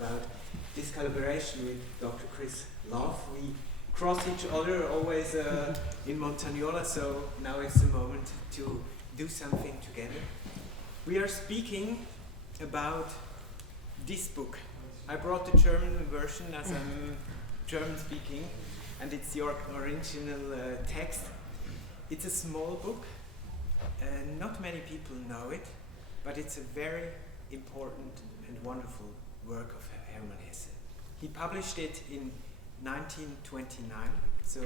about this collaboration with Dr. Chris Love. We cross each other always in Montagnola, so now it's the moment to do something together. We are speaking about this book. I brought the German version as I'm German speaking, and it's the original text. It's a small book, not many people know it, but it's a very important and wonderful work of Hermann Hesse. He published it in 1929, so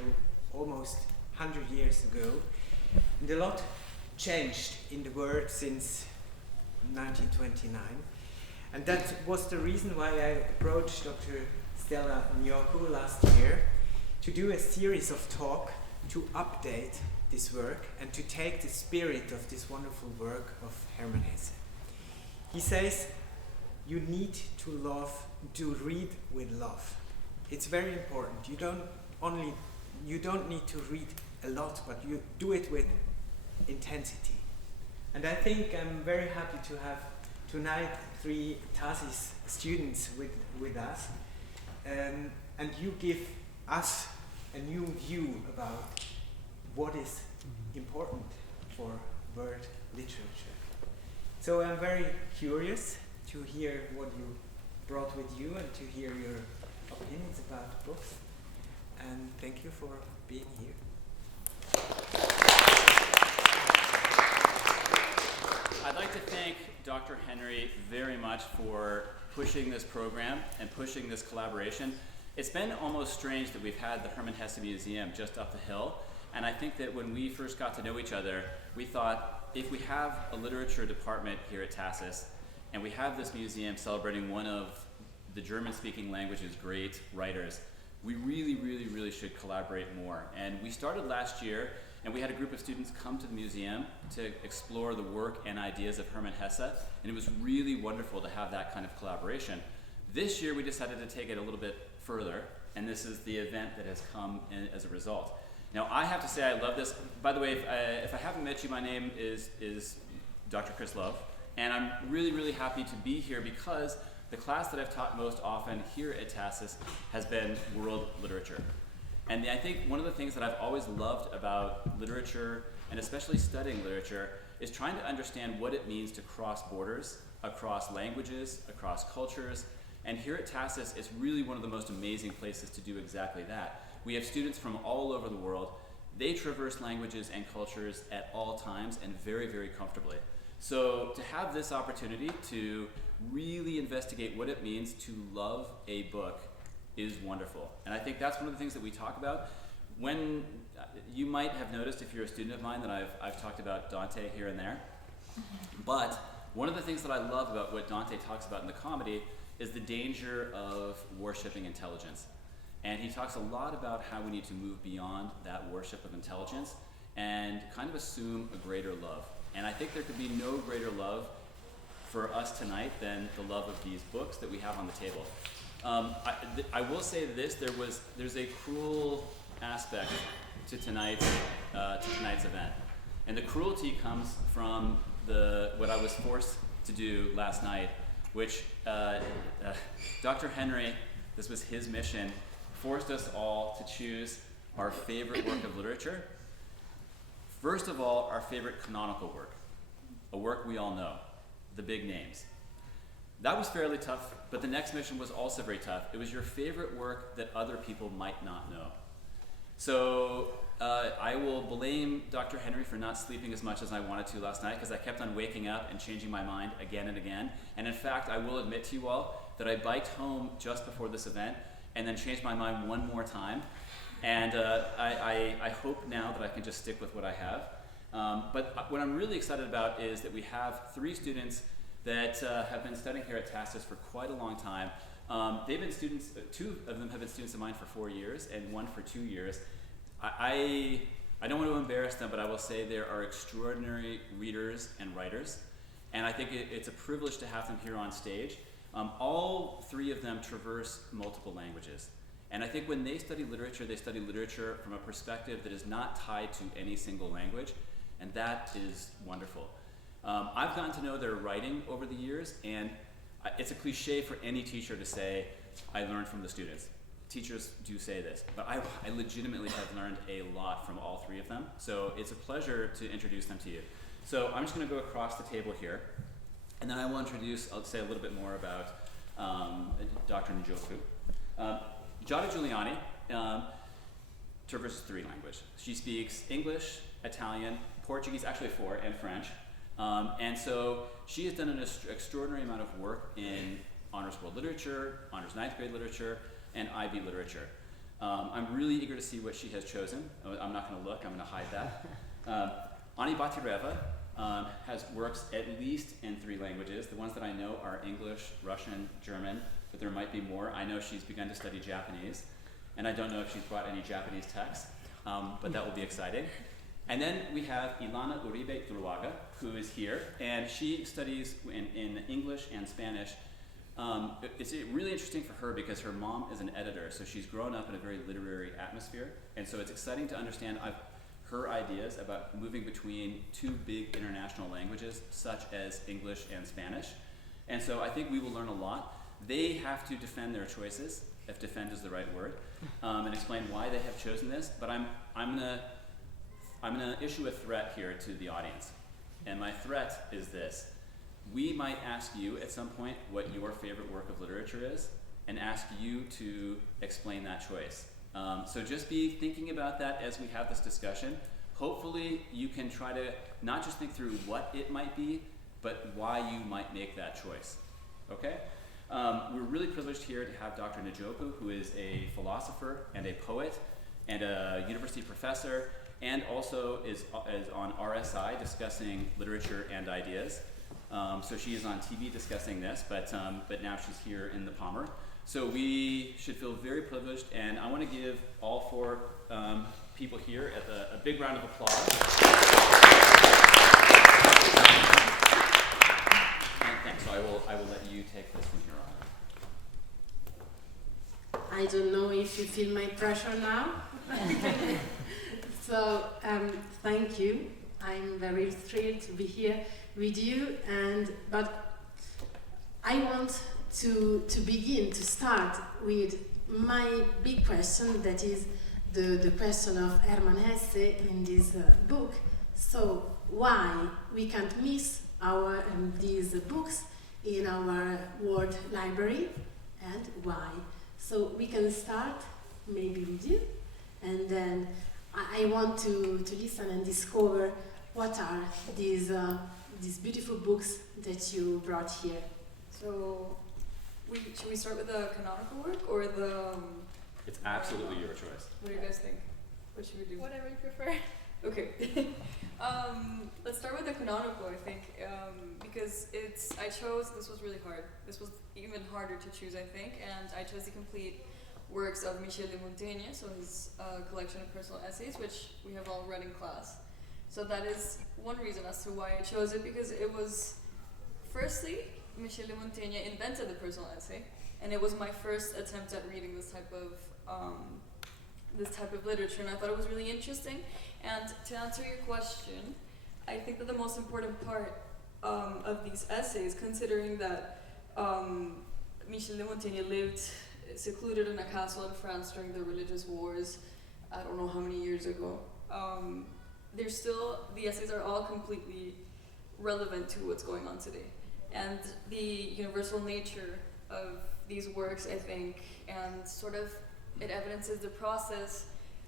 almost 100 years ago, and a lot changed in the world since 1929, and that was the reason why I approached Dr. Stella N'Djoku last year to do a series of talk to update this work and to take the spirit of this wonderful work of Hermann Hesse. He says, you need to read with love. It's very important. You don't need to read a lot, but you do it with intensity. And I think I'm very happy to have tonight 3 TASIS students with us, and you give us a new view about what is important for world literature. So I'm very curious to hear what you brought with you and to hear your opinions about books. And thank you for being here. I'd like to thank Dr. Henry very much for pushing this program and pushing this collaboration. It's been almost strange that we've had the Hermann Hesse Museum just up the hill, and I think that when we first got to know each other, we thought if we have a literature department here at TASIS, and we have this museum celebrating one of the German-speaking language's great writers, we really should collaborate more. And we started last year, and we had a group of students come to the museum to explore the work and ideas of Hermann Hesse, and it was really wonderful to have that kind of collaboration. This year we decided to take it a little bit further, and this is the event that has come in as a result. Now I have to say I love this. By the way, if I haven't met you, my name is Dr. Chris Love, and I'm really happy to be here because the class that I've taught most often here at TASIS has been world literature. And I think one of the things that I've always loved about literature, and especially studying literature, is trying to understand what it means to cross borders, across languages, across cultures. And here at TASIS, it's really one of the most amazing places to do exactly that. We have students from all over the world. They traverse languages and cultures at all times and very comfortably. So to have this opportunity to really investigate what it means to love a book is wonderful. And I think that's one of the things that we talk about. When you might have noticed, if you're a student of mine, that I've talked about Dante here and there. But one of the things that I love about what Dante talks about in the comedy is the danger of worshipping intelligence. And he talks a lot about how we need to move beyond that worship of intelligence and kind of assume a greater love. And I think there could be no greater love for us tonight than the love of these books that we have on the table. I will say this: there's a cruel aspect to tonight's event, and the cruelty comes from what I was forced to do last night, which Dr. Henry, this was his mission, forced us all to choose our favorite work of literature. First of all, our favorite canonical work, a work we all know, the big names. That was fairly tough, but the next mission was also very tough. It was your favorite work that other people might not know. So I will blame Dr. Henry for not sleeping as much as I wanted to last night, because I kept on waking up and changing my mind again and again. And in fact, I will admit to you all that I biked home just before this event and then changed my mind one more time. And I hope now that I can just stick with what I have. But what I'm really excited about is that we have 3 students that have been studying here at TASIS for quite a long time. They've been students, 2 of them have been students of mine for 4 years and 1 for 2 years. I don't want to embarrass them, but I will say they are extraordinary readers and writers. And I think it's a privilege to have them here on stage. All 3 of them traverse multiple languages. And I think when they study literature from a perspective that is not tied to any single language, and that is wonderful. I've gotten to know their writing over the years, and it's a cliche for any teacher to say, I learned from the students. Teachers do say this, but I legitimately have learned a lot from all three of them. So it's a pleasure to introduce them to you. So I'm just going to go across the table here, and then I will introduce, I'll say a little bit more about Dr. N'Djoku. Giada Giuliani traverses 3 languages. She speaks English, Italian, Portuguese, actually 4, and French. And so she has done an extraordinary amount of work in honors world literature, honors 9th grade literature, and IB literature. I'm really eager to see what she has chosen. I'm not going to look, I'm going to hide that. Ani Batyreva has works at least in 3 languages. The ones that I know are English, Russian, German, but there might be more. I know she's begun to study Japanese, and I don't know if she's brought any Japanese texts, but that will be exciting. And then we have Ilana Uribe Zuluaga, who is here, and she studies in English and Spanish. It's really interesting for her because her mom is an editor, so she's grown up in a very literary atmosphere, and so it's exciting to understand her ideas about moving between 2 big international languages, such as English and Spanish. And so I think we will learn a lot. They have to defend their choices, if defend is the right word, and explain why they have chosen this, but I'm gonna issue a threat here to the audience. And my threat is this. We might ask you at some point what your favorite work of literature is, and ask you to explain that choice. So just be thinking about that as we have this discussion. Hopefully you can try to not just think through what it might be, but why you might make that choice, okay? We're really privileged here to have Dr. N'Djoku, who is a philosopher and a poet and a university professor, and also is on RSI discussing literature and ideas. So she is on TV discussing this, but now she's here in the Palmer. So we should feel very privileged, and I want to give all 4 people here a big round of applause. And thanks. So I will let you take this from here on. I don't know if you feel my pressure now. So thank you. I'm very thrilled to be here with you, but I want to begin, to start with my big question, that is the question of Hermann Hesse in this book. So why we can't miss these books in our world library, and why? So we can start maybe with you, and then I want to listen and discover what are these beautiful books that you brought here. So, should we start with the canonical work or the? It's absolutely your choice. What do you guys think? What should we do? Whatever you prefer. Okay. Let's start with the canonical, I think, because this was really hard. This was even harder to choose, I think, and I chose the complete works of Michel de Montaigne, so his collection of personal essays, which we have all read in class. So that is one reason as to why I chose it, because it was, firstly, Michel de Montaigne invented the personal essay, and it was my first attempt at reading this type of literature, and I thought it was really interesting. And to answer your question, I think that the most important part of these essays, considering that Michel de Montaigne lived secluded in a castle in France during the religious wars, I don't know how many years ago, the essays are all completely relevant to what's going on today. And the universal nature of these works, I think, and sort of it evidences the process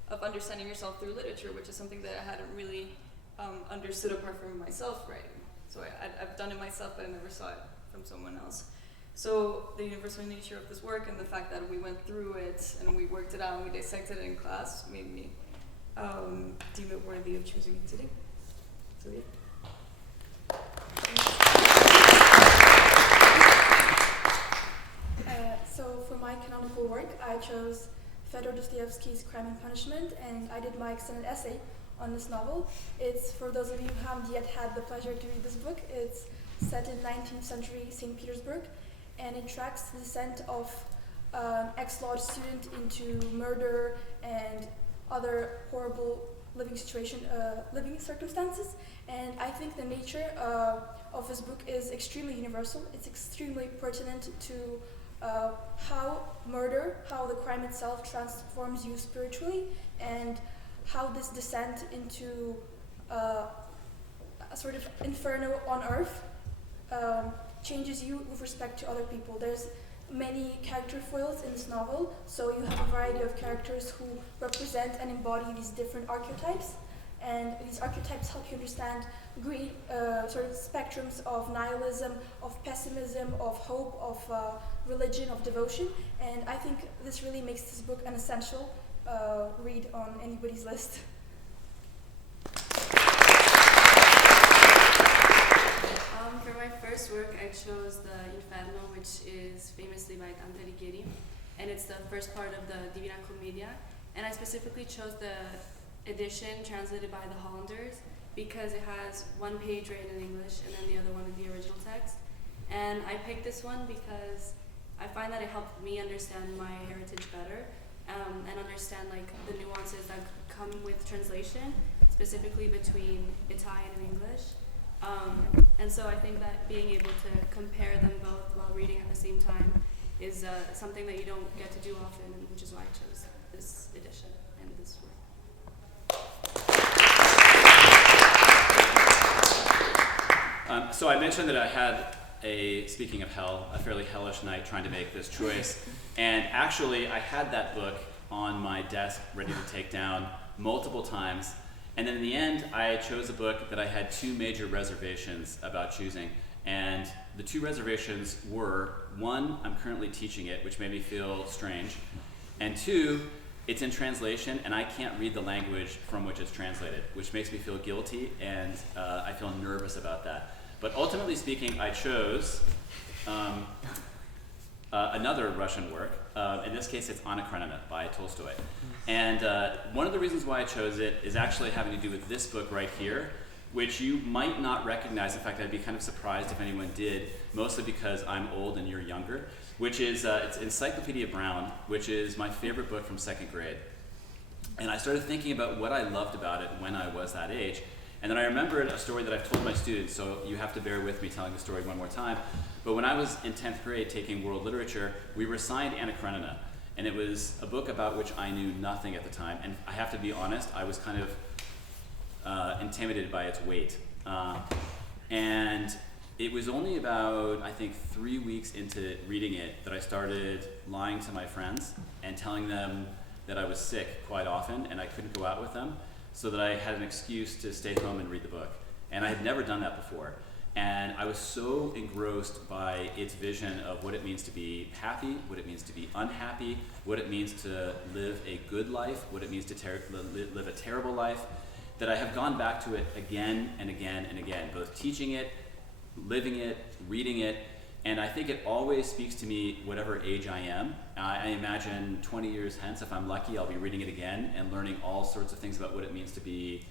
of understanding yourself through literature, which is something that I hadn't really understood apart from myself writing. So I've done it myself, but I never saw it from someone else. So the universal nature of this work and the fact that we went through it and we worked it out and we dissected it in class made me deem it worthy of choosing it today. So yeah. So for my canonical work, I chose Fyodor Dostoevsky's Crime and Punishment, and I did my extended essay on this novel. It's, for those of you who haven't yet had the pleasure to read this book, it's set in 19th century St. Petersburg, and it tracks the descent of an ex-law student into murder and other horrible living circumstances. And I think the nature of this book is extremely universal. It's extremely pertinent to how murder, how the crime itself transforms you spiritually, and how this descent into a sort of inferno on earth changes you with respect to other people. There's many character foils in this novel, so you have a variety of characters who represent and embody these different archetypes, and these archetypes help you understand great sort of spectrums of nihilism, of pessimism, of hope, of religion, of devotion, and I think this really makes this book an essential read on anybody's list. For my first work, I chose the Inferno, which is famously by Dante Alighieri, and it's the first part of the Divina Commedia. And I specifically chose the edition translated by the Hollanders because it has one page written in English and then the other one in the original text. And I picked this one because I find that it helped me understand my heritage better and understand like the nuances that come with translation, specifically between Italian and English. And so I think that being able to compare them both while reading at the same time is something that you don't get to do often, and which is why I chose this edition and this work. So I mentioned that I had speaking of hell, a fairly hellish night trying to make this choice. And actually, I had that book on my desk ready to take down multiple times. And then in the end, I chose a book that I had two major reservations about choosing. And the two reservations were, one, I'm currently teaching it, which made me feel strange. And two, it's in translation, and I can't read the language from which it's translated, which makes me feel guilty, and I feel nervous about that. But ultimately speaking, I chose another Russian work. In this case, it's Anna Karenina by Tolstoy. And one of the reasons why I chose it is actually having to do with this book right here, which you might not recognize. In fact, I'd be kind of surprised if anyone did, mostly because I'm old and you're younger, which is it's Encyclopedia Brown, which is my favorite book from second grade. And I started thinking about what I loved about it when I was that age. And then I remembered a story that I've told my students, so you have to bear with me telling the story one more time. But when I was in 10th grade taking world literature, we were assigned Anna Karenina. And it was a book about which I knew nothing at the time. And I have to be honest, I was kind of intimidated by its weight. And it was only about, I think, 3 weeks into reading it that I started lying to my friends and telling them that I was sick quite often and I couldn't go out with them, so that I had an excuse to stay home and read the book. And I had never done that before. And I was so engrossed by its vision of what it means to be happy, what it means to be unhappy, what it means to live a good life, what it means to live a terrible life, that I have gone back to it again and again and again, both teaching it, living it, reading it, and I think it always speaks to me whatever age I am. I imagine 20 years hence, if I'm lucky, I'll be reading it again and learning all sorts of things about what it means to be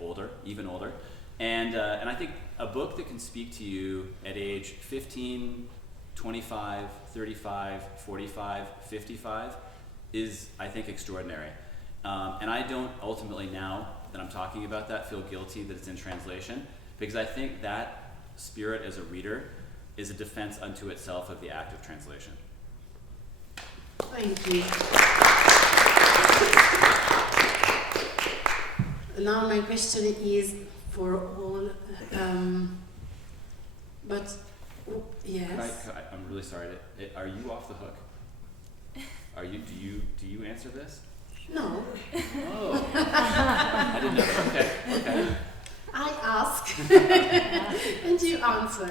older, even older. And I think a book that can speak to you at age 15, 25, 35, 45, 55 is, I think, extraordinary. And I don't ultimately, now that I'm talking about that, feel guilty that it's in translation, because I think that spirit as a reader is a defense unto itself of the act of translation. Thank you. Now my question is for all, but yes. I'm really sorry. Are you off the hook? Do you answer this? No. Oh, I didn't know that. Okay. I ask and you answer.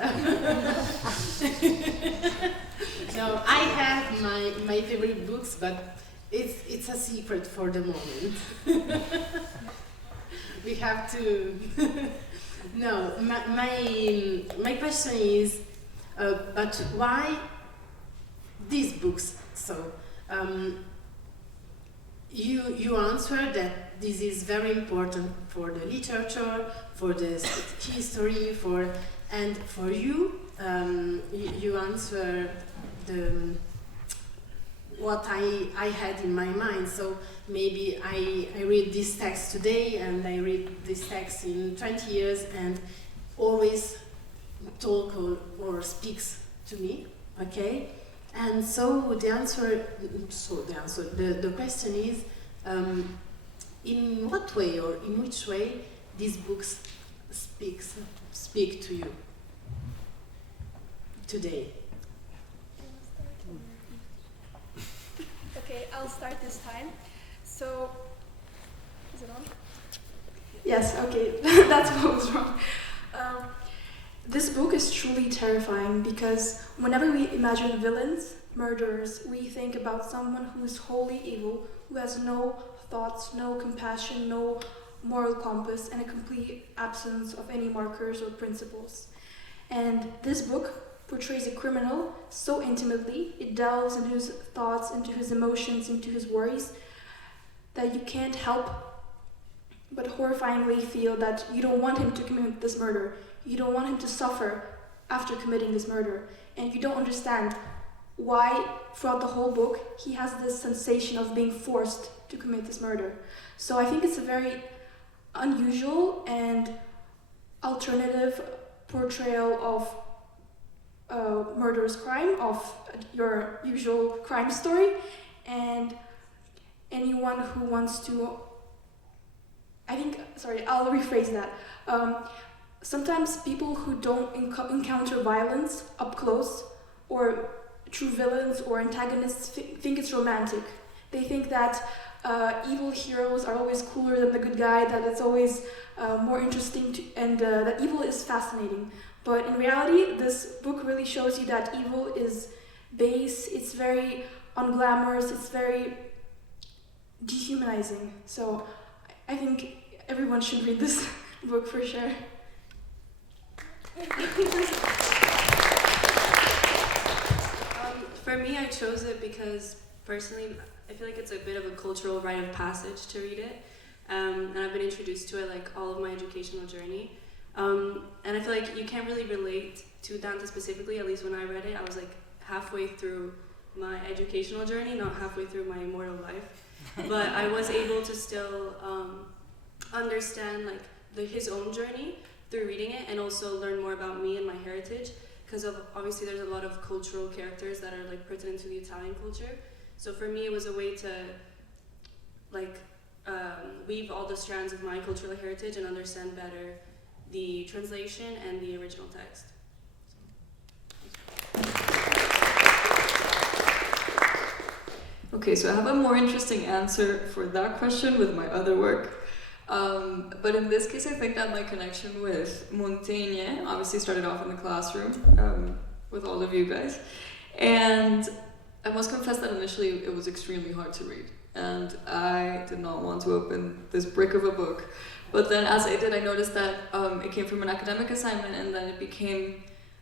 No, I have my favorite books, but it's a secret for the moment. We have to. No, my question is, but why these books? So you answer that this is very important for the literature, for the history, and for you, you answer what I had in my mind. So maybe I read this text today and I read this text in 20 years, and always talk or speaks to me, okay? And so the question is, in what way or in which way these books speak to you today? Okay, I'll start this time. So, is it on? Yes, okay, that's what was wrong. This book is truly terrifying because whenever we imagine villains, murderers, we think about someone who is wholly evil, who has no thoughts, no compassion, no moral compass, and a complete absence of any markers or principles. And this book portrays a criminal so intimately, it delves into his thoughts, into his emotions, into his worries, that you can't help but horrifyingly feel that you don't want him to commit this murder. You don't want him to suffer after committing this murder. And you don't understand why, throughout the whole book, he has this sensation of being forced to commit this murder. So I think it's a very unusual and alternative portrayal of murderous crime, of your usual crime story, and anyone who wants to, I'll rephrase that. Sometimes people who don't encounter violence up close, or true villains or antagonists, think it's romantic. They think that evil heroes are always cooler than the good guy, that it's always more interesting, and that evil is fascinating. But in reality, this book really shows you that evil is base, it's very unglamorous, it's very dehumanizing. So I think everyone should read this book for sure. For me, I chose it because personally, I feel like it's a bit of a cultural rite of passage to read it, and I've been introduced to it like all of my educational journey. And I feel like you can't really relate to Dante specifically. At least when I read it, I was like halfway through my educational journey, not halfway through my immortal life. But I was able to still understand like his own journey through reading it, and also learn more about me and my heritage, because obviously there's a lot of cultural characters that are like pertinent to the Italian culture. So for me, it was a way to like weave all the strands of my cultural heritage and understand better the translation and the original text. Okay, so I have a more interesting answer for that question with my other work. But in this case, I think that my connection with Montaigne obviously started off in the classroom with all of you guys. And I must confess that initially it was extremely hard to read. And I did not want to open this brick of a book. But then as I did, I noticed that it came from an academic assignment, and then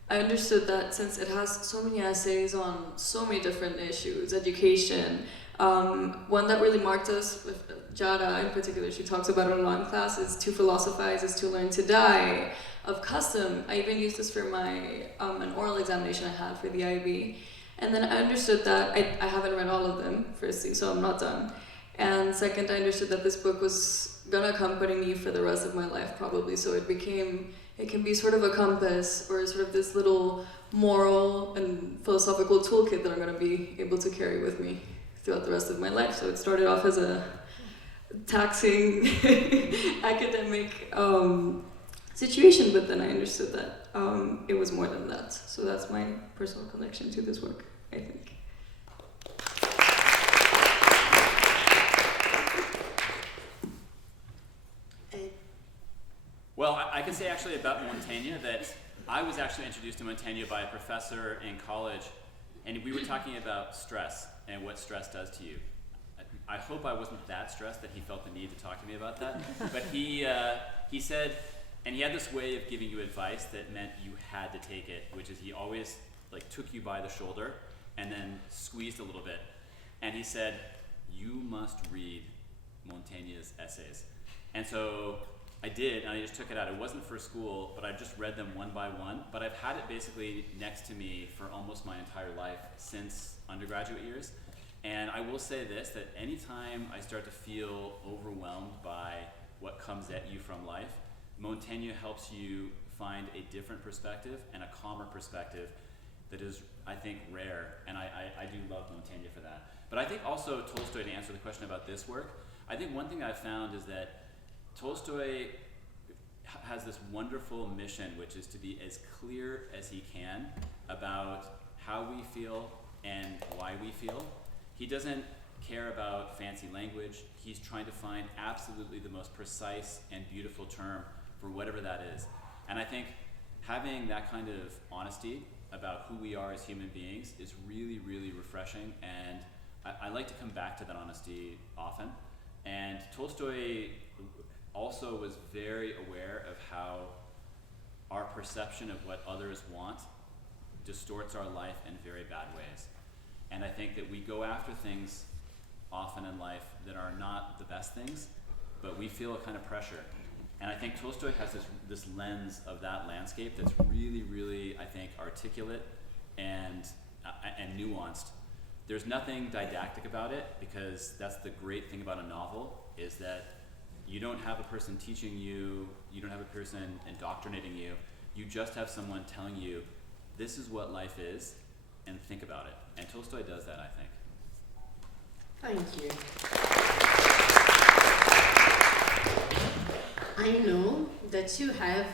I understood that since it has so many essays on so many different issues, education, one that really marked us, with Giada in particular, she talks about it a lot in class, is to philosophize is to learn to die, of custom. I even used this for my an oral examination I had for the IB. And then I understood that I haven't read all of them, firstly, so I'm not done. And second, I understood that this book was gonna accompany me for the rest of my life, probably. So it can be sort of a compass, or sort of this little moral and philosophical toolkit that I'm gonna be able to carry with me throughout the rest of my life. So it started off as a taxing academic situation, but then I understood that it was more than that. So that's my personal connection to this work, I think. Well, I can say actually about Montaigne that I was actually introduced to Montaigne by a professor in college, and we were talking about stress and what stress does to you. I hope I wasn't that stressed that he felt the need to talk to me about that. But he said, and he had this way of giving you advice that meant you had to take it, which is he always like took you by the shoulder and then squeezed a little bit. And he said, you must read Montaigne's essays. And so I did, and I just took it out. It wasn't for school, but I just read them one by one. But I've had it basically next to me for almost my entire life since undergraduate years. And I will say this, that anytime I start to feel overwhelmed by what comes at you from life, Montaigne helps you find a different perspective and a calmer perspective that is, I think, rare, and I do love Montaigne for that. But I think also Tolstoy, to answer the question about this work, I think one thing I've found is that Tolstoy has this wonderful mission, which is to be as clear as he can about how we feel and why we feel. He doesn't care about fancy language. He's trying to find absolutely the most precise and beautiful term for whatever that is. And I think having that kind of honesty about who we are as human beings is really, really refreshing, and I like to come back to that honesty often. And Tolstoy also was very aware of how our perception of what others want distorts our life in very bad ways. And I think that we go after things often in life that are not the best things, but we feel a kind of pressure. And I think Tolstoy has this lens of that landscape that's really, really, I think, articulate and nuanced. There's nothing didactic about it, because that's the great thing about a novel, is that you don't have a person teaching you, you don't have a person indoctrinating you, you just have someone telling you, this is what life is, and think about it. And Tolstoy does that, I think. Thank you. I know that you have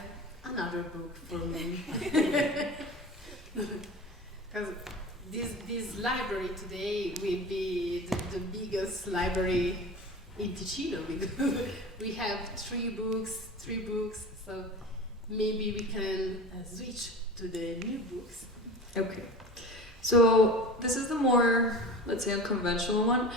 another book for me. Because this library today will be the biggest library in Ticino, because we have three books, so maybe we can switch to the new books. Okay. So this is the more, let's say, unconventional one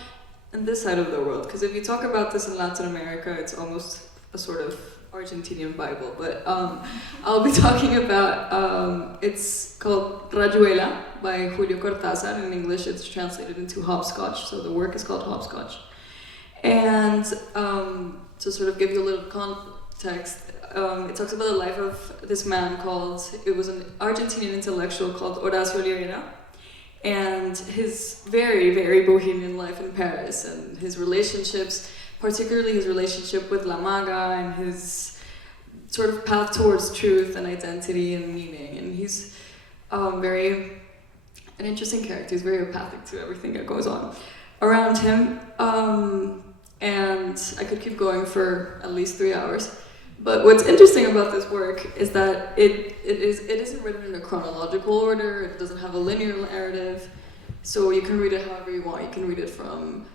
in this side of the world, because if you talk about this in Latin America, it's almost a sort of Argentinian Bible, but I'll be talking about, it's called Rayuela by Julio Cortázar. In English it's translated into hopscotch, so the work is called Hopscotch. And to sort of give you a little context, it talks about the life of this man it was an Argentinian intellectual called Horacio Oliveira, and his very, very bohemian life in Paris, and his relationships, particularly his relationship with La Maga, and his sort of path towards truth and identity and meaning. And he's an interesting character. He's very empathic to everything that goes on around him. And I could keep going for at least 3 hours. But what's interesting about this work is that it isn't written in a chronological order. It doesn't have a linear narrative, so you can read it however you want. You can read it from,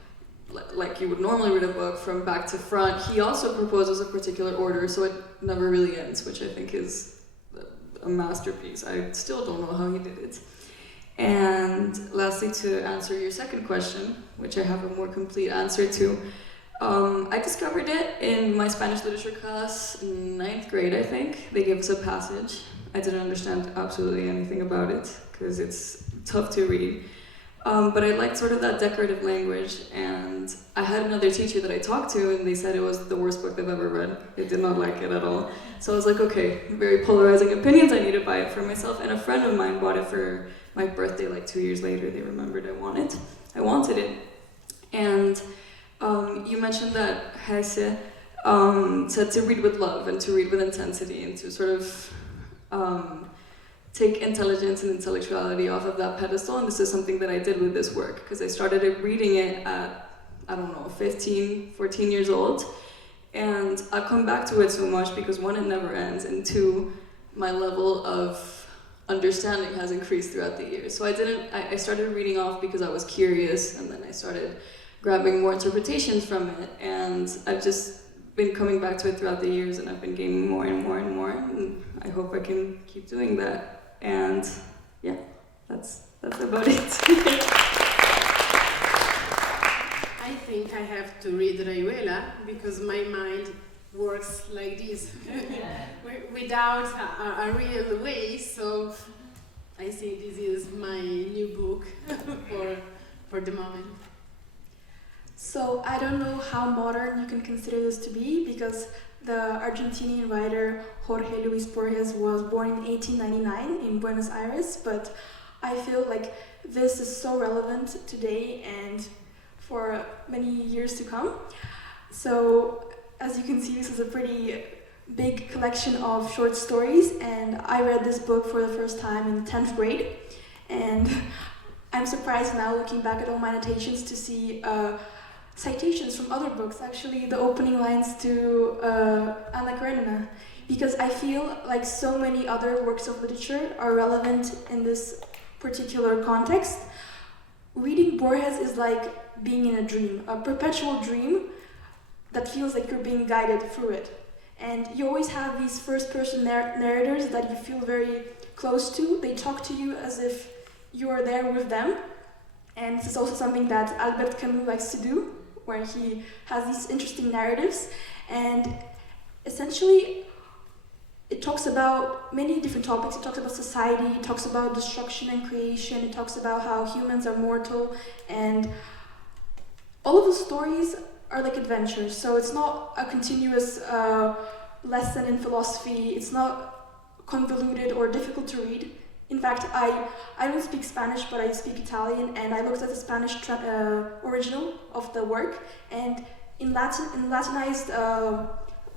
like you would normally read a book, from back to front. He also proposes a particular order, so it never really ends, which I think is a masterpiece. I still don't know how he did it. And lastly, to answer your second question, which I have a more complete answer to, I discovered it in my Spanish literature class in 9th grade, I think. They gave us a passage. I didn't understand absolutely anything about it, because it's tough to read. But I liked sort of that decorative language, and I had another teacher that I talked to, and they said it was the worst book they've ever read. They did not like it at all. So I was like, okay, very polarizing opinions, I need to buy it for myself. And a friend of mine bought it for my birthday like 2 years later. They remembered I wanted it. And you mentioned that Hesse said to read with love and to read with intensity, and to sort of take intelligence and intellectuality off of that pedestal. And this is something that I did with this work, because I started reading it at, 15, 14 years old. And I've come back to it so much because, one, it never ends, and two, my level of understanding has increased throughout the years. So I started reading off because I was curious, and then I started grabbing more interpretations from it, and I've just been coming back to it throughout the years, and I've been gaining more and more and more, and I hope I can keep doing that. And yeah, that's about it. I think I have to read Rayuela, because my mind works like this, without a real way, so I think this is my new book for the moment. So I don't know how modern you can consider this to be, because the Argentinian writer Jorge Luis Borges was born in 1899 in Buenos Aires, but I feel like this is so relevant today and for many years to come. So as you can see, this is a pretty big collection of short stories, and I read this book for the first time in 10th grade, and I'm surprised now, looking back at all my annotations, to see citations from other books, actually the opening lines to Anna Karenina, because I feel like so many other works of literature are relevant in this particular context. Reading Borges is like being in a dream, a perpetual dream that feels like you're being guided through it. And you always have these first-person narrators that you feel very close to. They talk to you as if you are there with them. And this is also something that Albert Camus likes to do, where he has these interesting narratives. And essentially, it talks about many different topics. It talks about society, it talks about destruction and creation, it talks about how humans are mortal, and all of the stories are like adventures. So it's not a continuous lesson in philosophy, it's not convoluted or difficult to read. In fact, I don't speak Spanish, but I speak Italian, and I looked at the Spanish original of the work, and in Latinized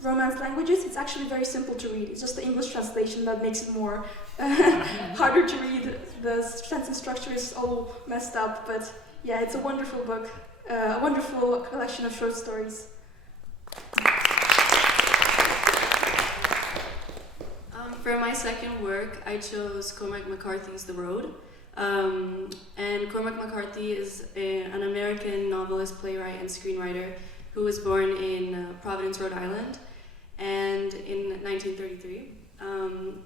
Romance languages, it's actually very simple to read. It's just the English translation that makes it more harder to read. The sentence structure is all messed up, but yeah, it's a wonderful book, a wonderful collection of short stories. For my second work, I chose Cormac McCarthy's The Road. And Cormac McCarthy is an American novelist, playwright, and screenwriter who was born in Providence, Rhode Island, and in 1933.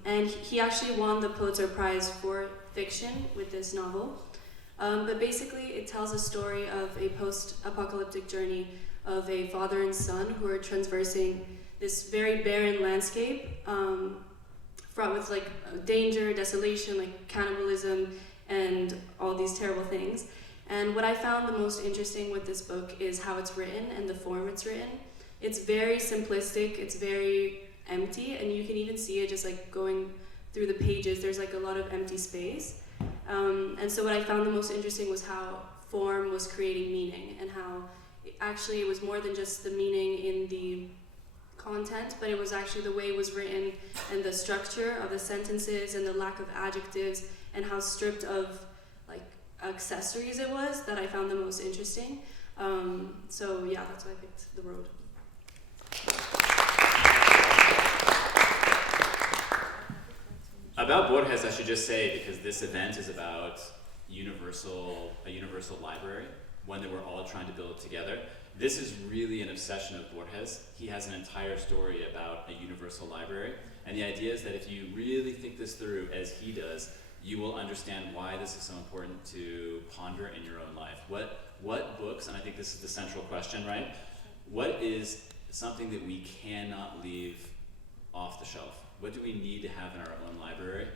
And he actually won the Pulitzer Prize for fiction with this novel. But basically, it tells a story of a post-apocalyptic journey of a father and son who are traversing this very barren landscape, fraught with like danger, desolation, like cannibalism, and all these terrible things. And what I found the most interesting with this book is how it's written and the form it's written. It's very simplistic, it's very empty, and you can even see it just like going through the pages. There's like a lot of empty space. And so what I found the most interesting was how form was creating meaning, and how it was more than just the meaning in the content, but it was actually the way it was written and the structure of the sentences and the lack of adjectives and how stripped of like accessories it was that I found the most interesting. So yeah, that's why I picked The Road. About Borges, I should just say, because this event is about a universal library, one that we're all trying to build together. This is really an obsession of Borges. He has an entire story about a universal library, and the idea is that if you really think this through as he does, you will understand why this is so important to ponder in your own life. What books, and I think this is the central question, right? What is something that we cannot leave off the shelf? What do we need to have in our own library?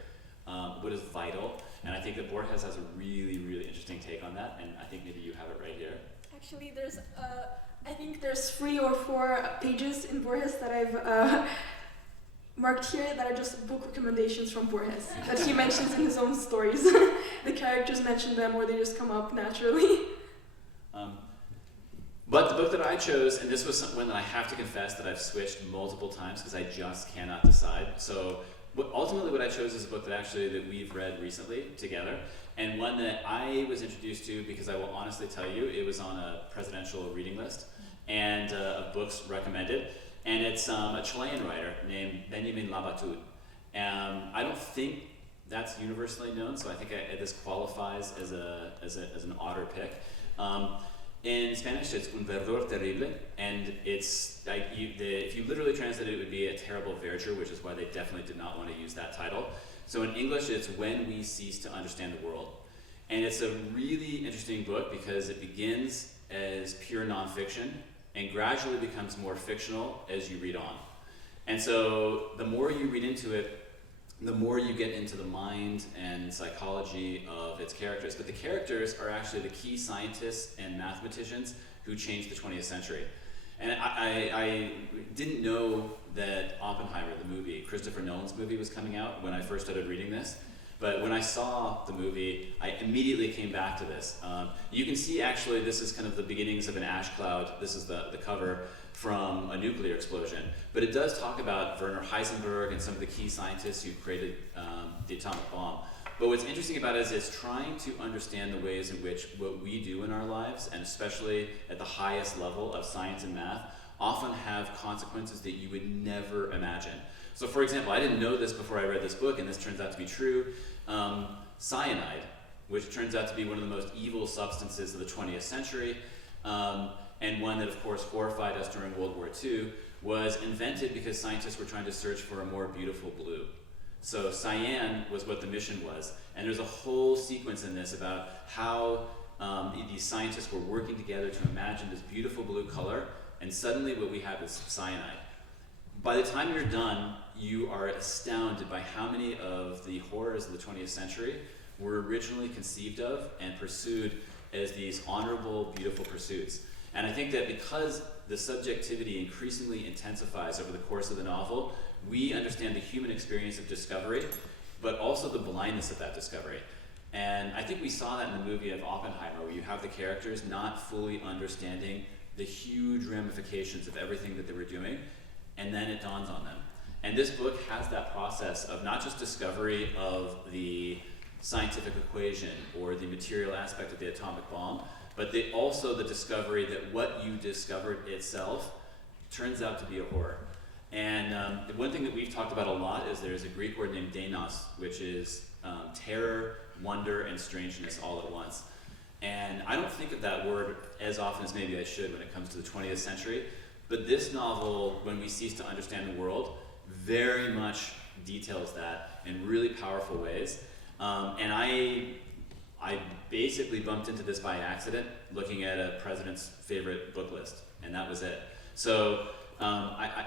What is vital? And I think that Borges has a really, really interesting take on that, and I think maybe you have it right here. Actually, I think there's 3 or 4 pages in Borges that I've marked here that are just book recommendations from Borges that he mentions in his own stories. The characters mention them, or they just come up naturally. But the book that I chose, and this was one that I have to confess that I've switched multiple times because I just cannot decide. So ultimately what I chose is a book that we've read recently together, and one that I was introduced to because I will honestly tell you, it was on a presidential reading list and of books recommended. And it's a Chilean writer named Benjamin Labatut. I don't think that's universally known, so I think this qualifies as an otter pick. In Spanish, it's un verdor terrible, and it's like if you literally translate it, it would be a terrible verdure, which is why they definitely did not want to use that title. So in English, it's When We Cease to Understand the World. And it's a really interesting book because it begins as pure nonfiction and gradually becomes more fictional as you read on. And so the more you read into it, the more you get into the mind and psychology of its characters. But the characters are actually the key scientists and mathematicians who changed the 20th century. And I didn't know that Oppenheimer, the movie, Christopher Nolan's movie, was coming out when I first started reading this. But when I saw the movie, I immediately came back to this. You can see actually this is kind of the beginnings of an ash cloud. This is the cover from a nuclear explosion. But it does talk about Werner Heisenberg and some of the key scientists who created the atomic bomb. But what's interesting about it is it's trying to understand the ways in which what we do in our lives, and especially at the highest level of science and math, often have consequences that you would never imagine. So for example, I didn't know this before I read this book, and this turns out to be true. Cyanide, which turns out to be one of the most evil substances of the 20th century, and one that of course horrified us during World War II, was invented because scientists were trying to search for a more beautiful blue. So cyan was what the mission was, and there's a whole sequence in this about how these scientists were working together to imagine this beautiful blue color, and suddenly what we have is cyanide. By the time you're done, you are astounded by how many of the horrors of the 20th century were originally conceived of and pursued as these honorable, beautiful pursuits. And I think that because the subjectivity increasingly intensifies over the course of the novel, we understand the human experience of discovery, but also the blindness of that discovery. And I think we saw that in the movie of Oppenheimer, where you have the characters not fully understanding the huge ramifications of everything that they were doing, and then it dawns on them. And this book has that process of not just discovery of the scientific equation or the material aspect of the atomic bomb, but also the discovery that what you discovered itself turns out to be a horror. And the one thing that we've talked about a lot is there's a Greek word named denos, which is terror, wonder, and strangeness all at once. And I don't think of that word as often as maybe I should when it comes to the 20th century, but this novel, When We Cease to Understand the World, very much details that in really powerful ways. And I basically bumped into this by accident, looking at a president's favorite book list, and that was it. So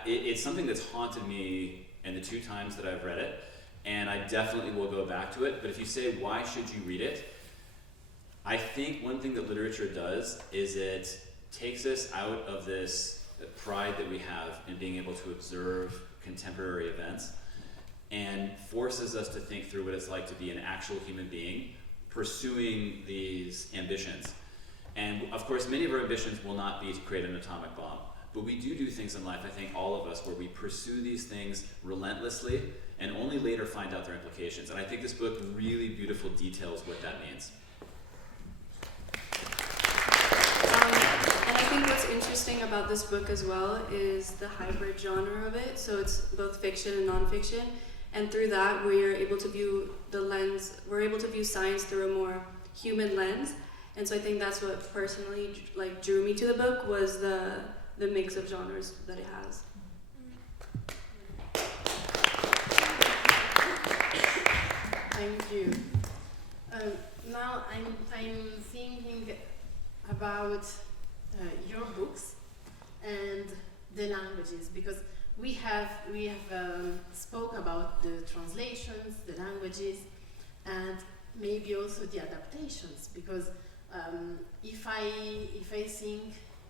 it's something that's haunted me in the 2 times that I've read it, and I definitely will go back to it. But if you say, why should you read it? I think one thing that literature does is it takes us out of this pride that we have in being able to observe contemporary events and forces us to think through what it's like to be an actual human being pursuing these ambitions. And of course, many of our ambitions will not be to create an atomic bomb, but we do things in life, I think all of us, where we pursue these things relentlessly and only later find out their implications. And I think this book really beautiful details what that means. And I think what's interesting about this book as well is the hybrid genre of it. So it's both fiction and nonfiction. And through that, we're able to view science through a more human lens. And so I think that's what personally drew me to the book, was the mix of genres that it has. Thank you. Now I'm thinking about your books and the languages, because we have spoke about the translations, the languages, and maybe also the adaptations. Because if I think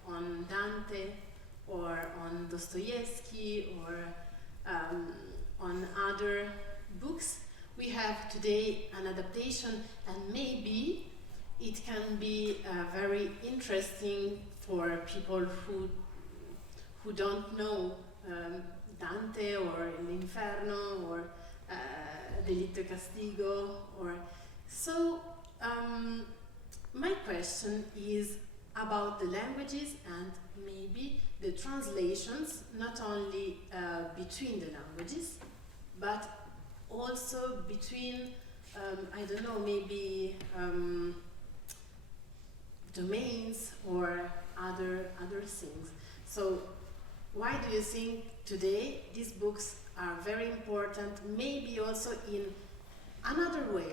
on Dante or on Dostoevsky or on other books, we have today an adaptation, and maybe it can be very interesting for people who don't know Dante or L'Inferno or Delitto e Castigo, or so. My question is about the languages and maybe the translations, not only between the languages, but also between, I don't know, maybe domains or other things. So why do you think today these books are very important, maybe also in another way,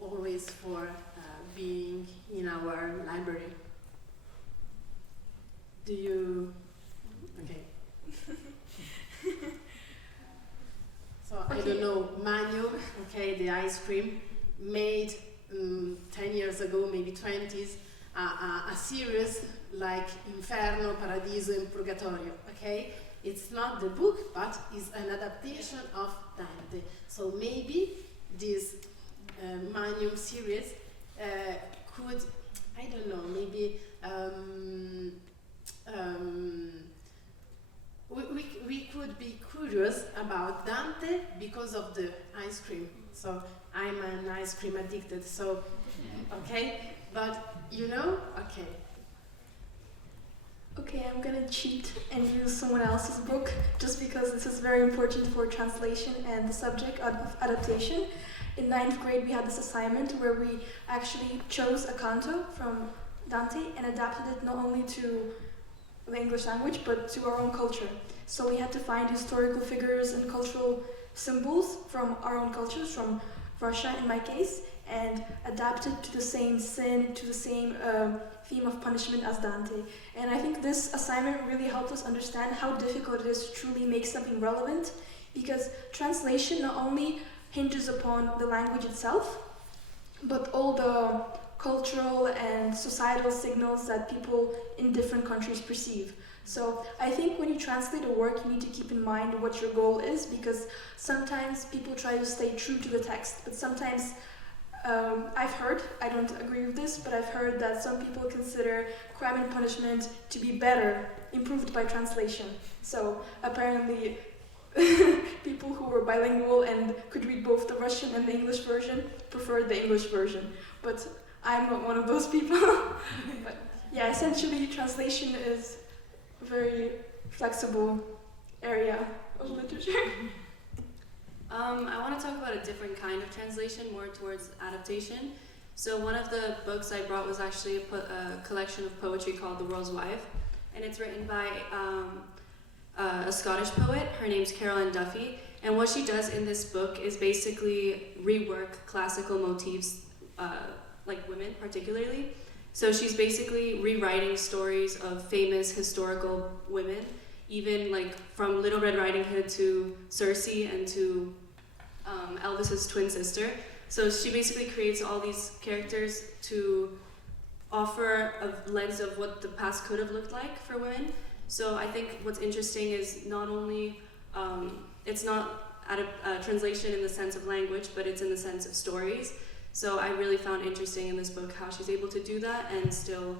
always for being in our library? Do you? Okay. So I don't know, Magno, okay, the ice cream, made 10 years ago, maybe 20s, a series like Inferno, Paradiso, and Purgatorio, okay? It's not the book, but it's an adaptation of Dante. So maybe this Magnum series could, I don't know, maybe we could be curious about Dante because of the ice cream. So I'm an ice cream addicted, so okay, but you know, okay. Okay, I'm gonna cheat and use someone else's book just because this is very important for translation and the subject of adaptation. In 9th grade, we had this assignment where we actually chose a canto from Dante and adapted it not only to the English language but to our own culture. So we had to find historical figures and cultural symbols from our own cultures, from Russia in my case, and adapt it to the same sin, to the same theme of punishment as Dante. And I think this assignment really helped us understand how difficult it is to truly make something relevant, because translation not only hinges upon the language itself, but all the cultural and societal signals that people in different countries perceive. So I think when you translate a work, you need to keep in mind what your goal is, because sometimes people try to stay true to the text, but sometimes I've heard, I don't agree with this, but I've heard that some people consider Crime and Punishment to be better, improved by translation. So apparently people who were bilingual and could read both the Russian and the English version preferred the English version. But I'm not one of those people. But yeah, essentially translation is a very flexible area of literature. I want to talk about a different kind of translation, more towards adaptation. So one of the books I brought was actually a collection of poetry called The World's Wife, and it's written by a Scottish poet. Her name's Carolyn Duffy, and what she does in this book is basically rework classical motifs, like women particularly. So she's basically rewriting stories of famous historical women, even like from Little Red Riding Hood to Cersei and to Elvis's twin sister. So she basically creates all these characters to offer a lens of what the past could have looked like for women. So I think what's interesting is not only, it's not a translation in the sense of language, but it's in the sense of stories. So I really found interesting in this book how she's able to do that and still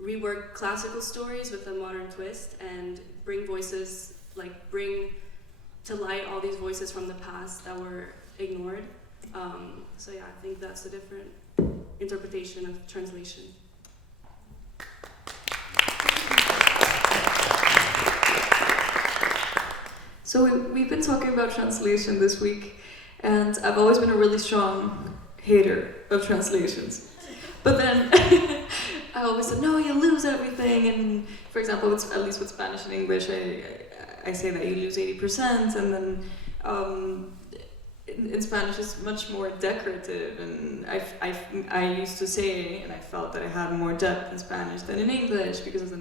rework classical stories with a modern twist and bring voices, like bring to light all these voices from the past that were ignored. So yeah, I think that's a different interpretation of translation. So we've been talking about translation this week, and I've always been a really strong hater of translations. But then I always said, no, you lose everything. And for example, at least with Spanish and English, I say that you lose 80%, and then in Spanish it's much more decorative. And I used to say, and I felt that I had more depth in Spanish than in English because of the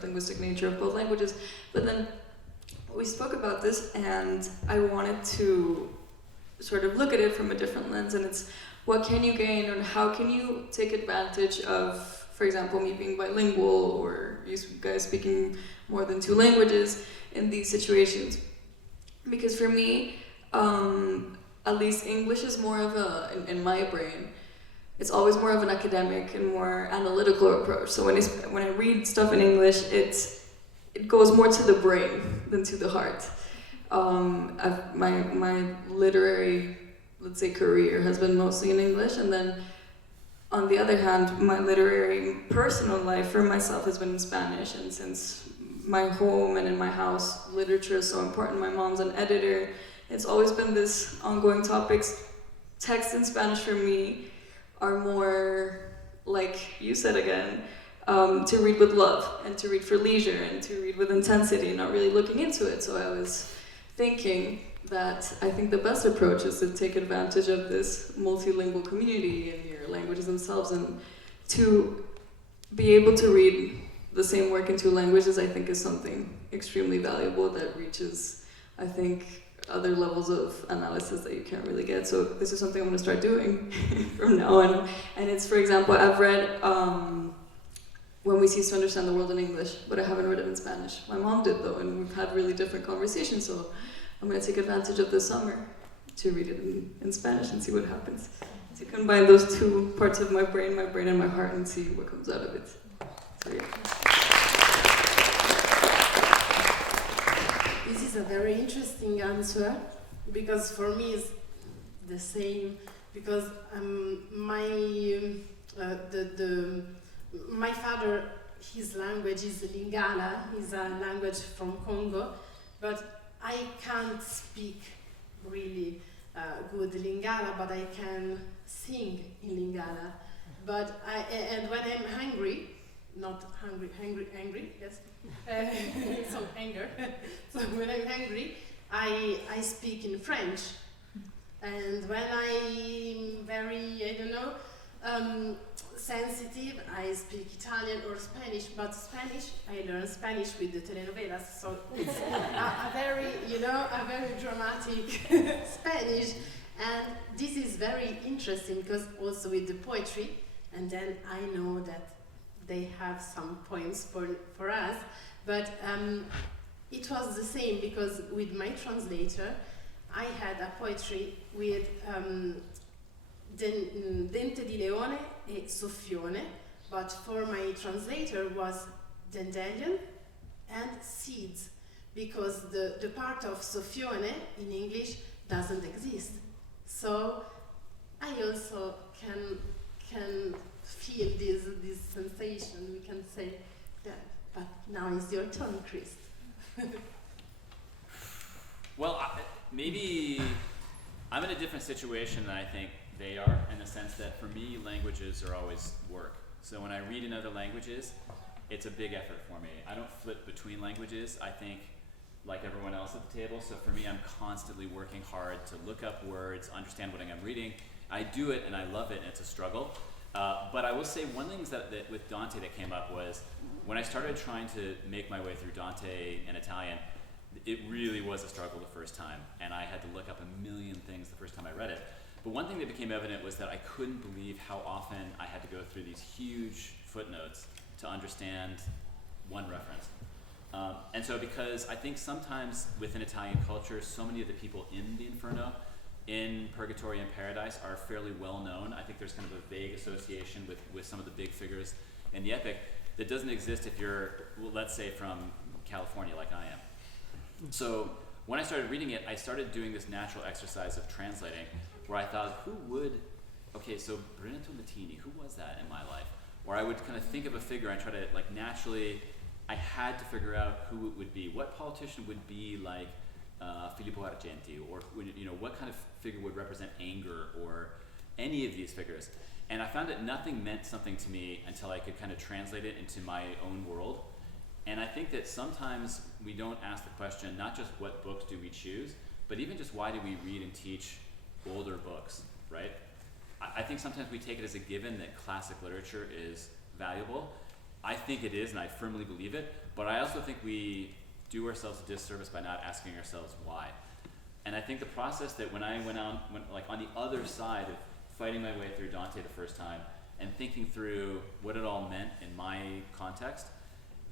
linguistic nature of both languages. But then we spoke about this, and I wanted to sort of look at it from a different lens, and it's what can you gain and how can you take advantage of, for example, me being bilingual or you guys speaking more than 2 languages in these situations. Because for me, at least English is more of in my brain, it's always more of an academic and more analytical approach. So when I read stuff in English, it goes more to the brain than to the heart. My literary, let's say, career has been mostly in English, and then on the other hand, my literary personal life for myself has been in Spanish. And since my home and in my house literature is so important, my mom's an editor, it's always been this ongoing topics. Texts in Spanish for me are more, like you said again, to read with love and to read for leisure and to read with intensity, not really looking into it. So I was thinking that I think the best approach is to take advantage of this multilingual community and your languages themselves, and to be able to read the same work in 2 languages, I think is something extremely valuable that reaches, I think, other levels of analysis that you can't really get. So this is something I'm going to start doing from now on. And it's, for example, I've read When We Cease to Understand the World in English, but I haven't read it in Spanish. My mom did though, and we've had really different conversations, so I'm going to take advantage of this summer to read it in Spanish and see what happens. To combine those two parts of my brain and my heart, and see what comes out of it. So yeah. This is a very interesting answer, because for me it's the same, because my father, his language is Lingala, is a language from Congo, but I can't speak really good Lingala, but I can sing in Lingala. But and when I'm hungry, not hungry, angry, yes, so anger. So when I'm hungry, I speak in French, and when I'm very, I don't know, sensitive, I speak Italian or Spanish. But Spanish, I learn Spanish with the telenovelas, so it's a very, a very dramatic Spanish. And this is very interesting, because also with the poetry, and then I know that they have some poems for us, but it was the same, because with my translator, I had a poetry with Dente di Leone e Soffione, but for my translator was Dandelion and Seeds, because the part of Soffione in English doesn't exist. So I also can feel this sensation, we can say that. But now it's your turn, Chris. Well, maybe I'm in a different situation than I think they are, in the sense that for me, languages are always work. So when I read in other languages, it's a big effort for me. I don't flip between languages, I think, like everyone else at the table. So for me, I'm constantly working hard to look up words, understand what I'm reading. I do it and I love it, and it's a struggle. But I will say one thing that with Dante that came up was when I started trying to make my way through Dante in Italian, it really was a struggle the first time, and I had to look up a million things the first time I read it. But one thing that became evident was that I couldn't believe how often I had to go through these huge footnotes to understand one reference. And so because I think sometimes within Italian culture, so many of the people in the Inferno, in Purgatory and Paradise, are fairly well known. I think there's kind of a vague association with some of the big figures in the epic that doesn't exist if you're, well, let's say, from California like I am. So when I started reading it, I started doing this natural exercise of translating, where I thought, so Brunetto Latini, who was that in my life? Or I would kind of think of a figure and try to, like, naturally, I had to figure out who it would be. What politician would be like Filippo Argenti, or what kind of figure would represent anger, or any of these figures. And I found that nothing meant something to me until I could kind of translate it into my own world. And I think that sometimes we don't ask the question, not just what books do we choose, but even just why do we read and teach older books, right? I think sometimes we take it as a given that classic literature is valuable. I think it is, and I firmly believe it, but I also think we do ourselves a disservice by not asking ourselves why. And I think the process that when I went on the other side of fighting my way through Dante the first time and thinking through what it all meant in my context,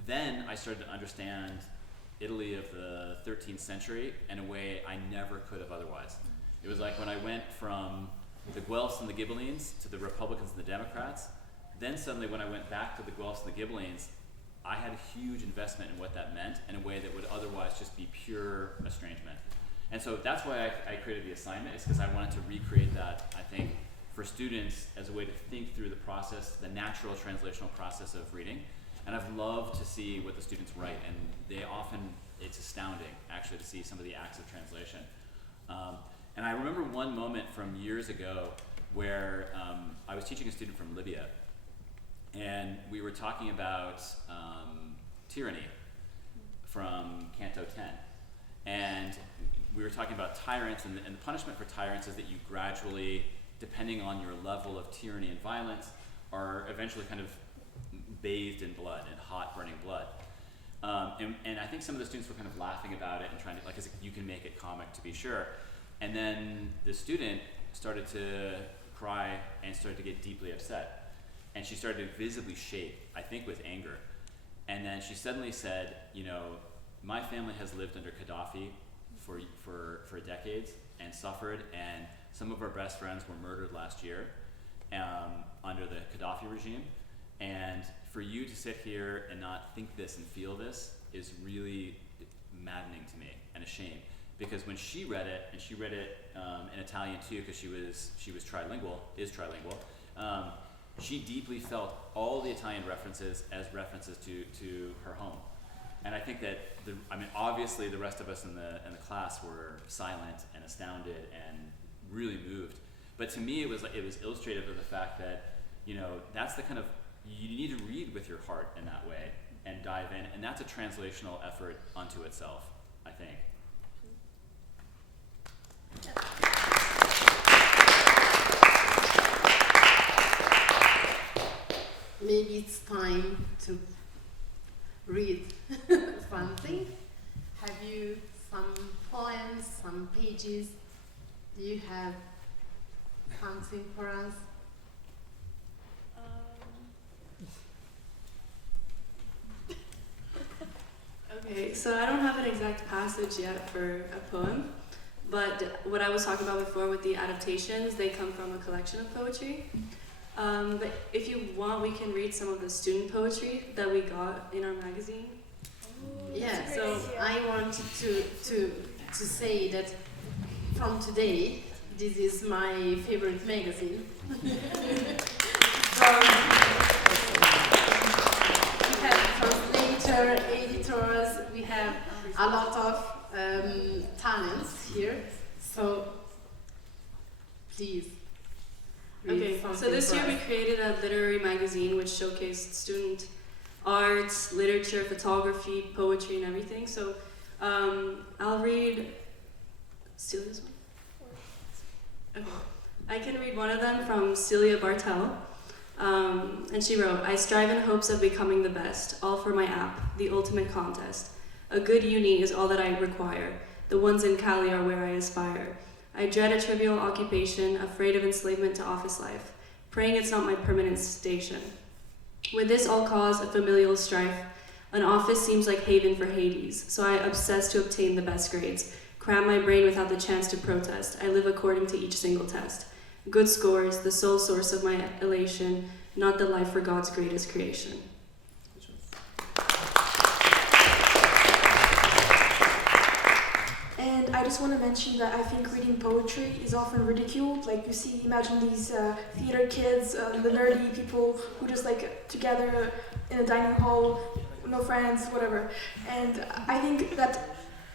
then I started to understand Italy of the 13th century in a way I never could have otherwise. It was like when I went from the Guelphs and the Ghibellines to the Republicans and the Democrats, then suddenly when I went back to the Guelphs and the Ghibellines, I had a huge investment in what that meant in a way that would otherwise just be pure estrangement. And so that's why I created the assignment, is because I wanted to recreate that, I think, for students as a way to think through the process, the natural translational process of reading. And I've loved to see what the students write, and it's astounding actually to see some of the acts of translation. And I remember one moment from years ago where I was teaching a student from Libya, and we were talking about tyranny from Canto 10. And we were talking about tyrants, and the punishment for tyrants is that you gradually, depending on your level of tyranny and violence, are eventually kind of bathed in blood, in hot burning blood. And I think some of the students were kind of laughing about it and trying to, like, you can make it comic to be sure. And then the student started to cry and started to get deeply upset. And she started to visibly shake, I think with anger. And then she suddenly said, my family has lived under Gaddafi for decades, and suffered, and some of our best friends were murdered last year under the Gaddafi regime. And for you to sit here and not think this and feel this is really maddening to me and a shame. Because when she read it, and she read it in Italian too, because she was trilingual, she deeply felt all the Italian references as references to her home. And I think that obviously the rest of us in the class were silent and astounded and really moved. But to me, it was illustrative of the fact that, you know, that's the kind of, you need to read with your heart in that way and dive in, and that's a translational effort unto itself, I think. Maybe it's time to read something. Have you some poems, some pages? Do you have something for us? Okay, so I don't have an exact passage yet for a poem, but what I was talking about before with the adaptations, they come from a collection of poetry. But if you want, we can read some of the student poetry that we got in our magazine. Yeah, so I wanted to say that from today, this is my favorite magazine. We have translator, editors, we have a lot of talents here, so please. Okay, so this year we created a literary magazine which showcased student arts, literature, photography, poetry, and everything. So I'll read. Steal this one? Okay. I can read one of them from Celia Bartel. And she wrote, I strive in hopes of becoming the best, all for my app, the ultimate contest. A good uni is all that I require. The ones in Cali are where I aspire. I dread a trivial occupation, afraid of enslavement to office life, praying it's not my permanent station. With this all cause a familial strife, an office seems like haven for Hades, so I obsess to obtain the best grades, cram my brain without the chance to protest, I live according to each single test. Good scores, the sole source of my elation, not the life for God's greatest creation. And I just want to mention that I think reading poetry is often ridiculed. Like you see, imagine these theater kids, the nerdy people who just like together in a dining hall, no friends, whatever. And I think that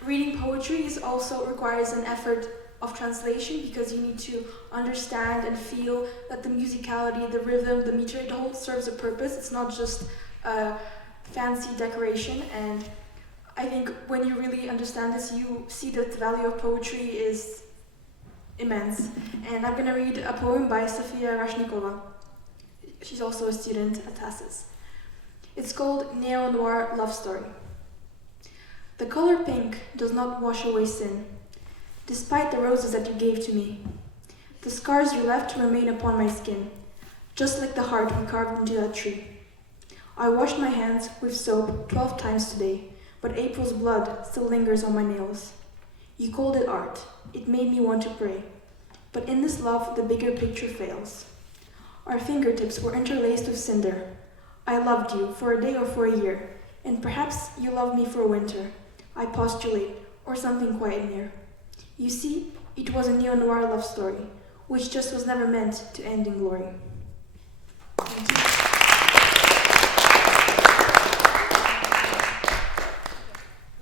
reading poetry is also requires an effort of translation because you need to understand and feel that the musicality, the rhythm, the meter, it all serves a purpose. It's not just a fancy decoration. And I think when you really understand this, you see that the value of poetry is immense. And I'm going to read a poem by Sofia Rashnikova. She's also a student at TASIS. It's called Neo-Noir Love Story. The color pink does not wash away sin, despite the roses that you gave to me. The scars you left remain upon my skin, just like the heart we carved into that tree. I washed my hands with soap 12 times today, but April's blood still lingers on my nails. You called it art. It made me want to pray. But in this love, the bigger picture fails. Our fingertips were interlaced with cinder. I loved you for a day or for a year, and perhaps you loved me for a winter. I postulate, or something quite near. You see, it was a neo-noir love story, which just was never meant to end in glory. Thank you.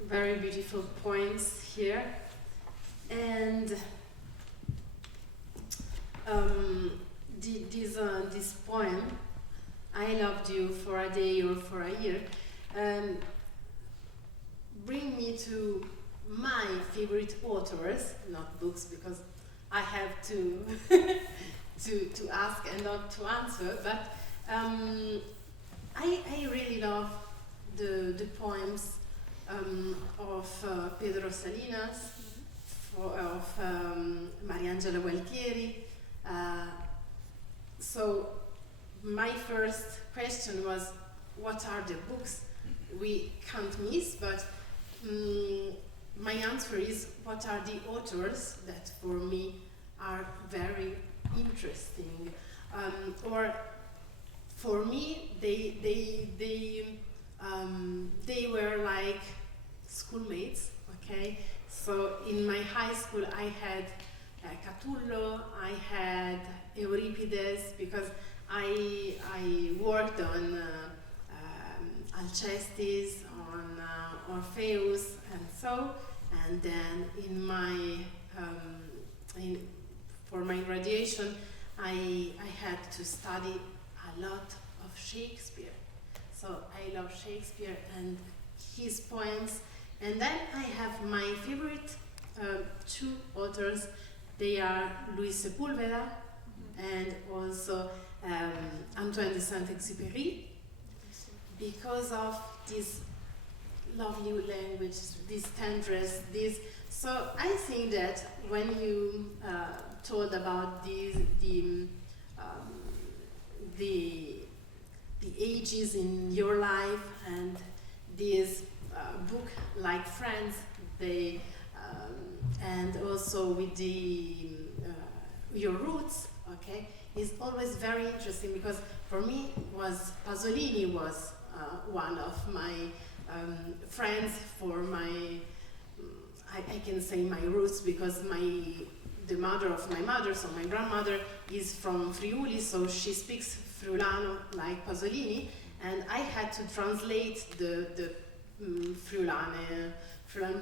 Very beautiful points here. And this poem, I loved you for a day or for a year, bring me to my favorite authors, not books, because I have to to ask and not to answer, but I really love the poems of Pedro Salinas, of Mariangela Gualtieri. So my first question was, what are the books we can't miss? But my answer is, what are the authors that for me are very interesting? Or for me, they were like schoolmates, okay? So in my high school I had Catullo, I had Euripides, because I worked on Alcestis, on Orpheus, and then in my for my graduation I had to study a lot of Shakespeare. So I love Shakespeare and his poems. And then I have my favorite two authors. They are Luis Sepúlveda and also Antoine de Saint-Exupéry, because of this lovely language, this tenderness, this. So I think that when you told about the ages in your life and this book like Friends, they and also with the your roots, okay, is always very interesting, because for me Pasolini was one of my friends for my I can say my roots, because the mother of my mother, so my grandmother, is from Friuli, so she speaks Friulano like Pasolini, and I had to translate the Friulan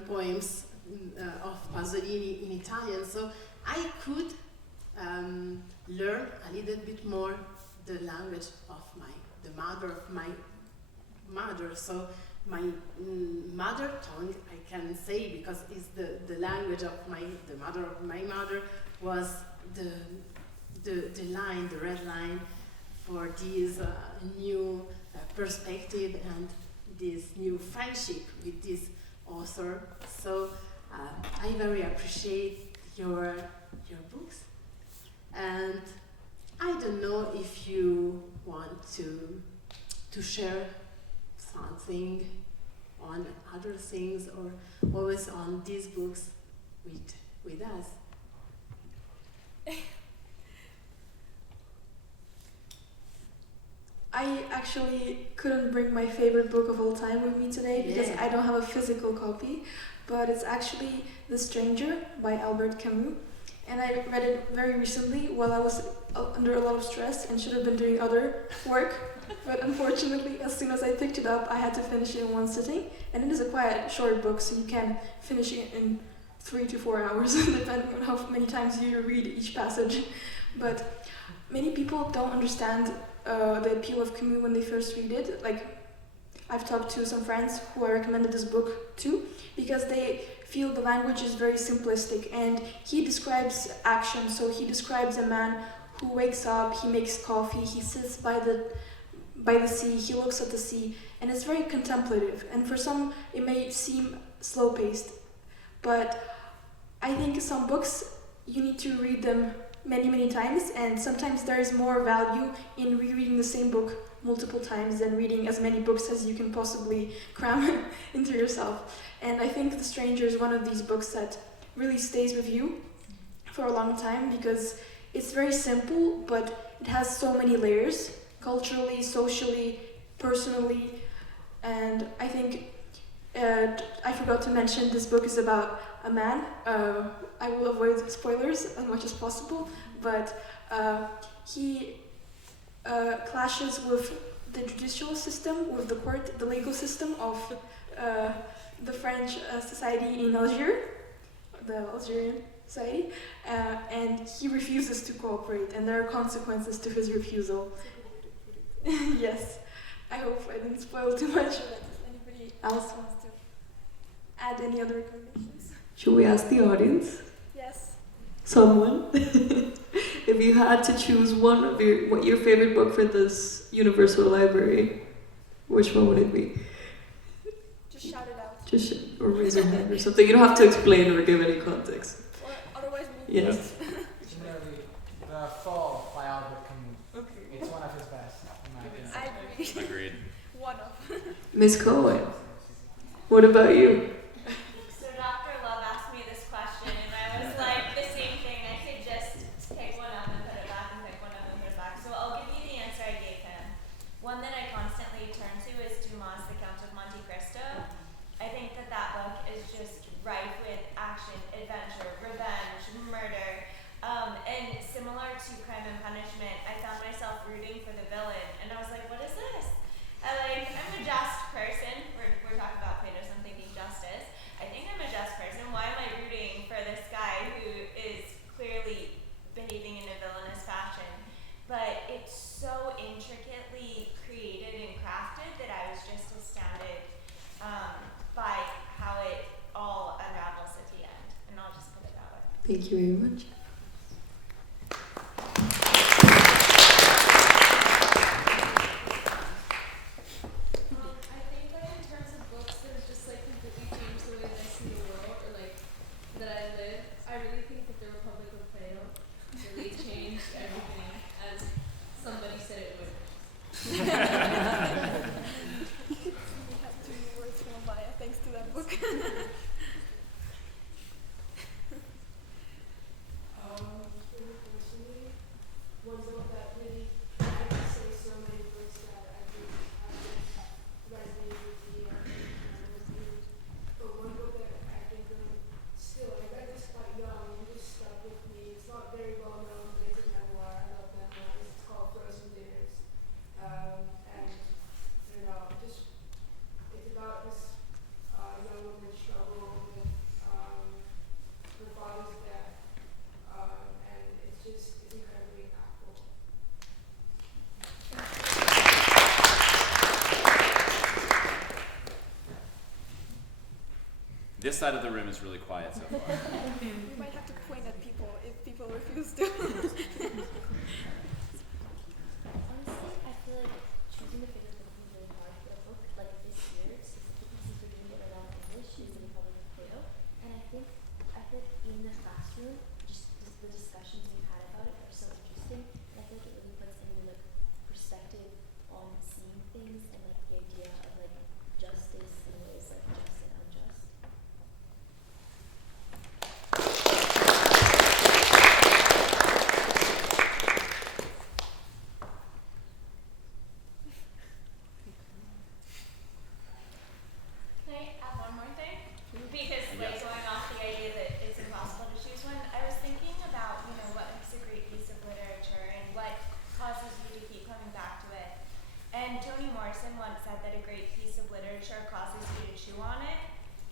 poems of Pasolini in Italian, so I could learn a little bit more the language of the mother of my mother. So my mother tongue, I can say, because it's the language of the mother of my mother, was the line, the red line for this new perspective and this new friendship with this author. So I very appreciate your books, and I don't know if you want to share something on other things, or always on these books with us. I actually couldn't bring my favorite book of all time with me today because Yeah. I don't have a physical copy, but it's actually The Stranger by Albert Camus. And I read it very recently while I was under a lot of stress and should have been doing other work. But unfortunately, as soon as I picked it up, I had to finish it in one sitting. And it is a quite short book, so you can finish it in 3 to 4 hours, depending on how many times you read each passage. But many people don't understand the appeal of Camus when they first read it. Like, I've talked to some friends who I recommended this book to, because they feel the language is very simplistic, and he describes action. So he describes a man who wakes up, he makes coffee, he sits by the sea, he looks at the sea, and it's very contemplative. And for some, it may seem slow-paced, but I think some books, you need to read them many times, and sometimes there is more value in rereading the same book multiple times than reading as many books as you can possibly cram into yourself. And I think The Stranger is one of these books that really stays with you for a long time, because it's very simple, but it has so many layers, culturally, socially, personally. And I think I forgot to mention, this book is about a man. I will avoid spoilers as much as possible, but he clashes with the judicial system, with the court, the legal system of the French society in Algiers, the Algerian society, and he refuses to cooperate, and there are consequences to his refusal. Yes, I hope I didn't spoil too much. But if anybody else wants to add any other recommendations? Should we ask the audience? Yes. Someone? If you had to choose one of your favorite book for this Universal Library, which one would it be? Just shout it out. Or raise your hand or something. You don't have to explain or give any context. Or otherwise, Yeah. Generally, The Fall by Albert Camus. Okay. It's one of his best, in my opinion. I agree. Agreed. One of. Miss Cohen, what about you? So Dr. to is Dumas' The Count of Monte Cristo. I think that that book is just rife with action, adventure, revenge, murder, and similar to Crime and Punishment, I found myself rooting for the villain, and I was like, what is this? I'm a just person. We're talking about Plato, so I'm thinking justice. I think I'm a just person. Why am I rooting for this guy who is clearly behaving in a villainous fashion? But it's so intricately created and crafted that I was just astounded by how it all unravels at the end. And I'll just put it that way. Thank you very much. I think like in terms of books that have just like completely changed the way that I see the world or like that I live, I really think that the Republic of Plato really changed everything as somebody said it would. We have 2 new words from Amaya thanks to that book. Really personally, one book that really, I could say so many books that I think resonated with me and with you. But one book that I think still, I read this quite young and just stuck with me. It's not very well known, but it's a memoir. I love memoirs. It's called Frozen Dinners. And, you know, just, it's about this young woman's struggle with her father's death. And it's incredibly impactful. This side of the room is really quiet so far. We might have to point at people if people refuse to. Honestly, I feel like choosing a favorite book was really hard for a book like this year, specifically since we're doing it right now in English, is The Republic of Plato. And I feel like in the classroom, just the discussions we've had about it are so interesting. And I feel like it really puts any like perspective on seeing things and like the idea of like justice in ways like just and unjust. Can I add one more thing? Because like going off the idea that it's impossible to choose one, I was thinking about, you know, what makes a great piece of literature and what causes you to keep coming back to it. And Toni Morrison once said that a great piece of literature causes you to chew on it,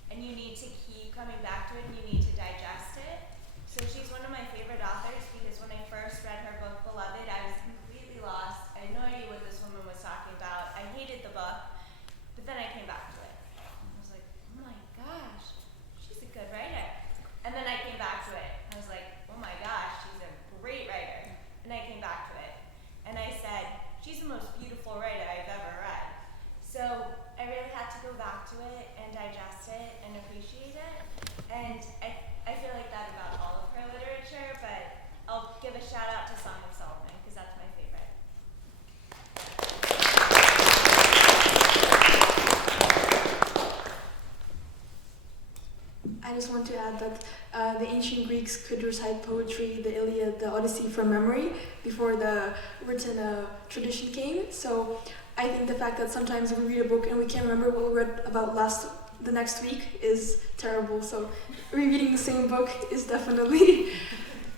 and you need to keep coming back to it and you need to digest it. So she's one of my favorite authors because when I first read her book, Beloved, I was completely lost. I had no idea what this woman was talking about. I hated the book, but then I came back to it. I was like, oh my gosh, she's a good writer. And then I came back to it. I was like, oh my gosh, she's a great writer. And I came back to it. And I said, she's the most beautiful writer I've ever read. So I really had to go back to it and digest it and appreciate it. And I feel like that about all of her literature, but I'll give a shout out to Song of Solomon because that's my favorite. I just want to add that the ancient Greeks could recite poetry, the Iliad, the Odyssey from memory before the written tradition came. So I think the fact that sometimes we read a book and we can't remember what we read about the next week is terrible. So rereading the same book is definitely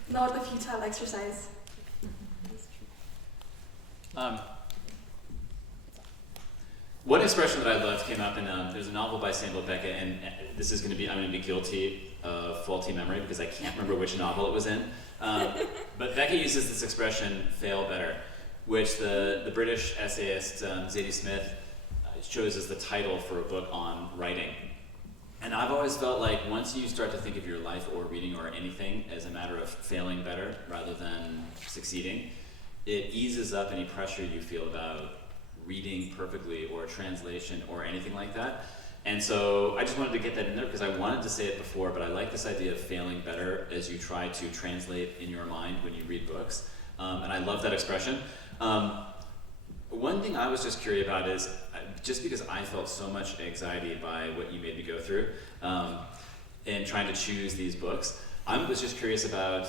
not a futile exercise. One expression that I loved came up in there's a novel by Samuel Beckett, and this is going to be, I'm going to be guilty of faulty memory because I can't remember which novel it was in. But Beckett uses this expression, fail better, which the British essayist Zadie Smith chose as the title for a book on writing. And I've always felt like once you start to think of your life or reading or anything as a matter of failing better rather than succeeding, it eases up any pressure you feel about reading perfectly or translation or anything like that. And so I just wanted to get that in there because I wanted to say it before, but I like this idea of failing better as you try to translate in your mind when you read books. And I love that expression. One thing I was just curious about is, just because I felt so much anxiety by what you made me go through in trying to choose these books, I was just curious about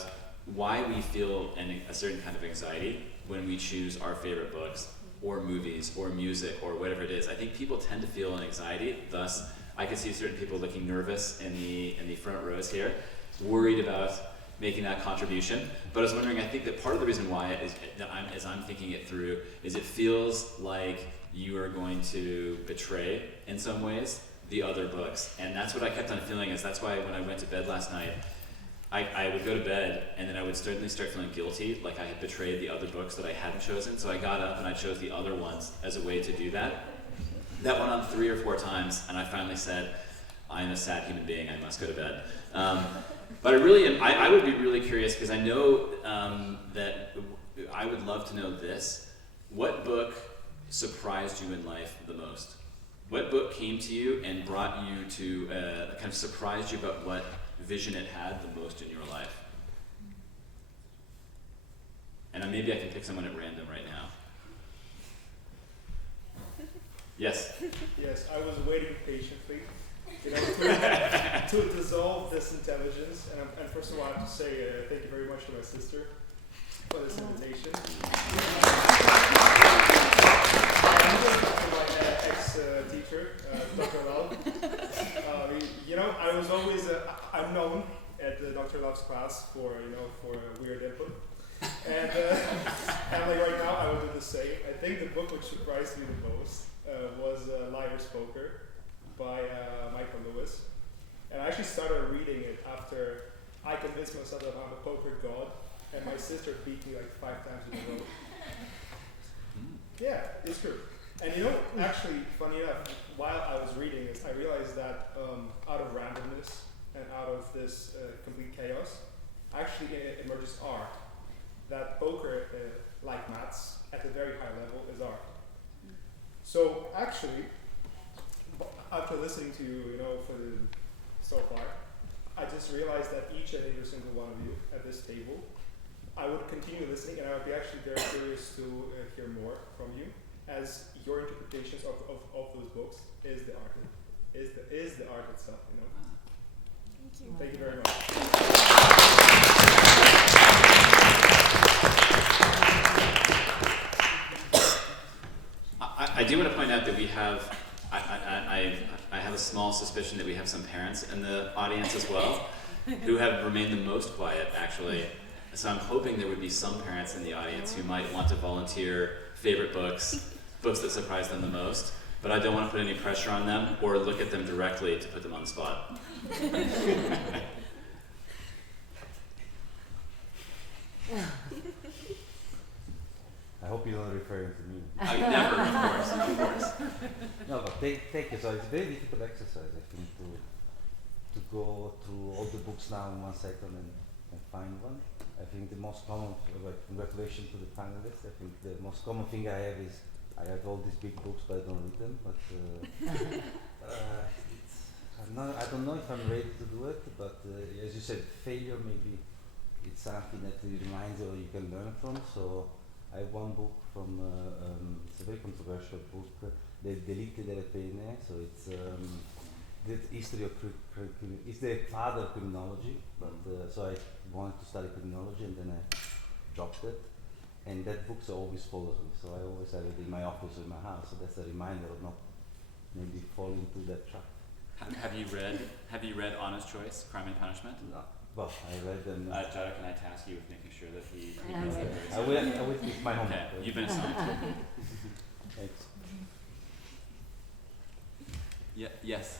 why we feel a certain kind of anxiety when we choose our favorite books. or movies or music or whatever it is, I think people tend to feel an anxiety. Thus, I can see certain people looking nervous in the front rows here, worried about making that contribution. But I was wondering, I think that part of the reason why as I'm thinking it through, is it feels like you are going to betray, in some ways, the other books. And that's what I kept on feeling, is that's why when I went to bed last night, I would go to bed and then I would certainly start feeling guilty, like I had betrayed the other books that I hadn't chosen. So I got up and I chose the other ones as a way to do that. That went on 3 or 4 times, and I finally said, I'm a sad human being, I must go to bed. But I would be really curious, because I know that I would love to know this. What book surprised you in life the most? What book came to you and brought you to, kind of surprised you about what vision it had the most in your life? And maybe I can pick someone at random right now. Yes? Yes, I was waiting patiently, to dissolve this intelligence. And first of all, I have to say thank you very much to my sister for this invitation. And my ex-teacher, Dr. Love. I was always, I'm known at Dr. Love's class for weird input. And like right now, I will do the same. I think the book which surprised me the most was Liar's Poker by Michael Lewis. And I actually started reading it after I convinced myself that I'm a poker god, and my sister beat me like 5 times in a row. Yeah, it's true. And actually, funny enough, while I was reading this, I realized that out of randomness and out of this complete chaos, actually emerges art. That poker, like maths, at a very high level, is art. So actually, after listening to you, so far, I just realized that each and every single one of you at this table, I would continue listening, and I would be actually very curious to hear more from you, as your interpretations of those books is the art, is the art itself. Thank you. Thank you very much. I do want to point out that we have, I have a small suspicion that we have some parents in the audience as well, who have remained the most quiet, actually. So I'm hoping there would be some parents in the audience who might want to volunteer favorite books that surprised them the most, but I don't want to put any pressure on them or look at them directly to put them on the spot. I hope you're not referring to me. I would never, of course. No, but take it. So it's a very difficult exercise, I think, to go through all the books now in 1 second and find one. I think the most common, congratulations to the panelists. I think the most common thing I have is I have all these big books, but I don't read them. But I don't know if I'm ready to do it. But as you said, failure maybe it's something that you remind you or you can learn from. So I have one book from, it's a very controversial book, The Delitti delle Pene. So it's the history of it's the father of criminology. But so I wanted to study criminology, and then I dropped it. And that book always follows me. So I always have it in my office or in my house. So that's a reminder of not maybe falling into that trap. Have you read Honest Choice, Crime and Punishment? No. Well, I read them. Giada, can I task you with making sure that he knows that I will keep my homework. Okay, you've been assigned. Thanks. Yes.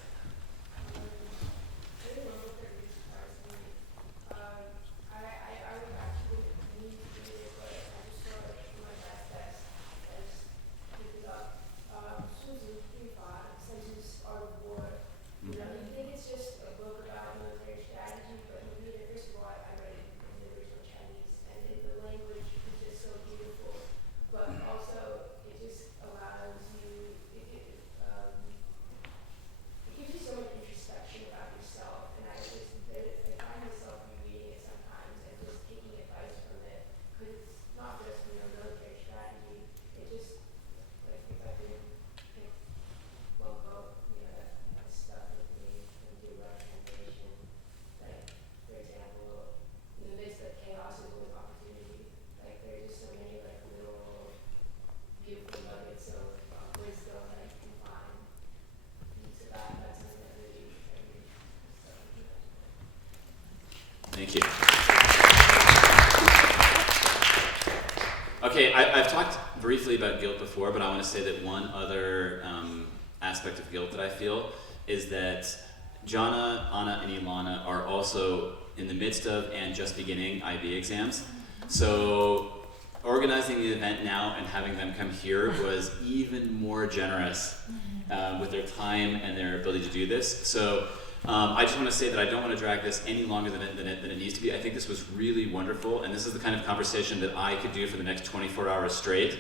briefly about guilt before, but I want to say that one other aspect of guilt that I feel is that Giada, Anna, and Ilana are also in the midst of and just beginning IB exams. So organizing the event now and having them come here was even more generous with their time and their ability to do this. So I just want to say that I don't want to drag this any longer than it needs to be. I think this was really wonderful, and this is the kind of conversation that I could do for the next 24 hours straight.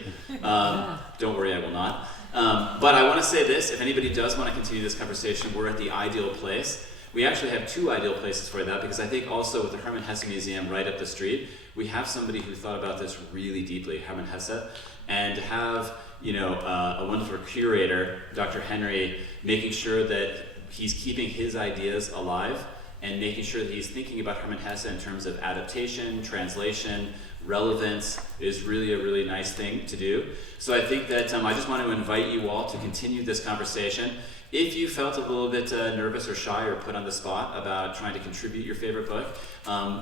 Don't worry, I will not. But I want to say this, if anybody does want to continue this conversation, we're at the ideal place. We actually have two ideal places for that, because I think also with the Hermann Hesse Museum right up the street, we have somebody who thought about this really deeply, Hermann Hesse, and to have a wonderful curator, Dr. Henry, making sure that he's keeping his ideas alive and making sure that he's thinking about Hermann Hesse in terms of adaptation, translation, relevance is really a really nice thing to do. So I think that I just want to invite you all to continue this conversation. If you felt a little bit nervous or shy or put on the spot about trying to contribute your favorite book,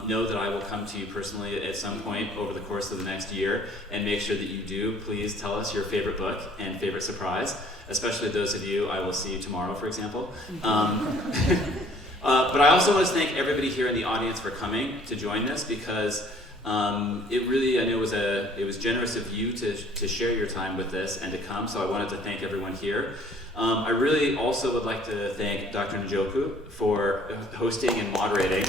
know that I will come to you personally at some point over the course of the next year and make sure that you do. Please tell us your favorite book and favorite surprise, especially those of you, I will see you tomorrow, for example. But I also want to thank everybody here in the audience for coming to join this, because it really, I know it was generous of you to share your time with this and to come, so I wanted to thank everyone here. I really also would like to thank Dr. N'Djoku for hosting and moderating.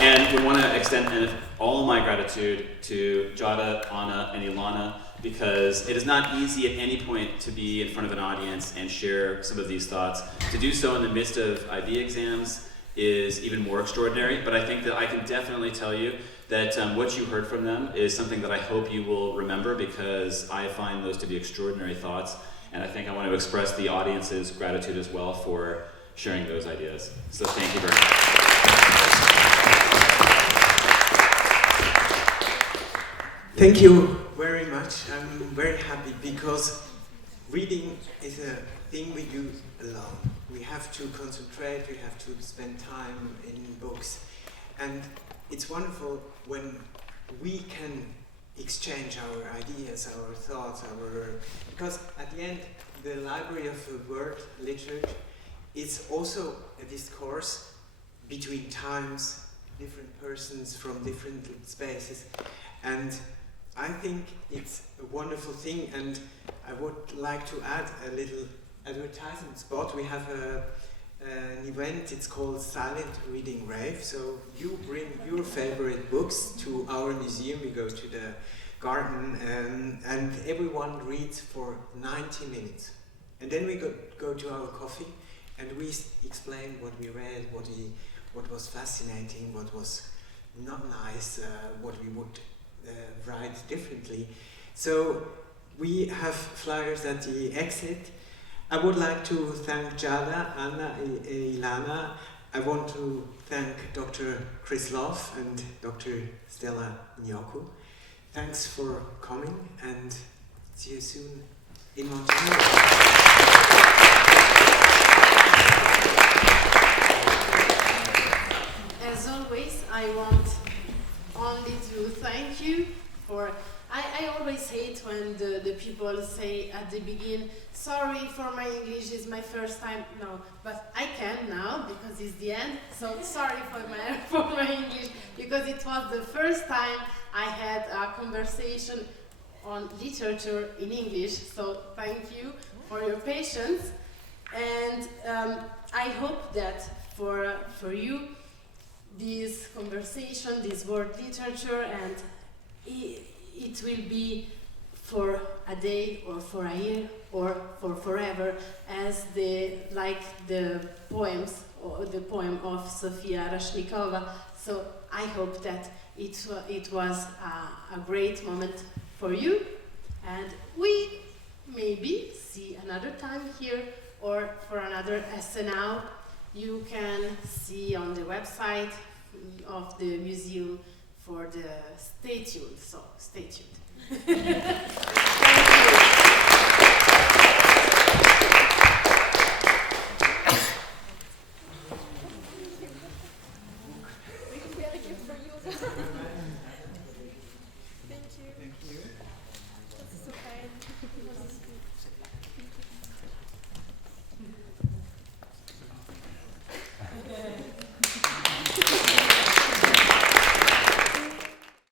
And we want to extend all my gratitude to Giada, Anna, and Ilana, because it is not easy at any point to be in front of an audience and share some of these thoughts. To do so in the midst of IB exams is even more extraordinary, but I think that I can definitely tell you that what you heard from them is something that I hope you will remember, because I find those to be extraordinary thoughts, and I think I want to express the audience's gratitude as well for sharing those ideas. So thank you very much. Thank you very much. I'm very happy, because reading is a thing we do alone. We have to concentrate, we have to spend time in books, and it's wonderful when we can exchange our ideas, our thoughts, because at the end, the library of the word literature is also a discourse between times, different persons from different spaces, and I think it's a wonderful thing, and I would like to add a little advertisement spot. We have an event, it's called Silent Reading Rave, so you bring your favorite books to our museum, we go to the garden, and everyone reads for 90 minutes. And then we go to our coffee, and we explain what we read, what was fascinating, what was not nice, what we would write differently. So we have flyers at the exit. I would like to thank Giada, Anna, Ilana. I want to thank Dr. Chris Love and Dr. Stella N'Djoku. Thanks for coming, and see you soon in Montagnola. As always, I want only to thank you for... I always hate when the people say at the beginning, sorry for my English, is my first time. No, but I can now because it's the end. So sorry for my English, because it was the first time I had a conversation on literature in English. So thank you for your patience. And I hope that for you, this conversation, this word literature, and it will be for a day or for a year or for forever, as the poems or the poem of Sofia Rashnikova. So I hope that it was a great moment for you, and we maybe see another time here or for another Hesse Now. You can see on the website of the museum for the stay tuned, so stay tuned.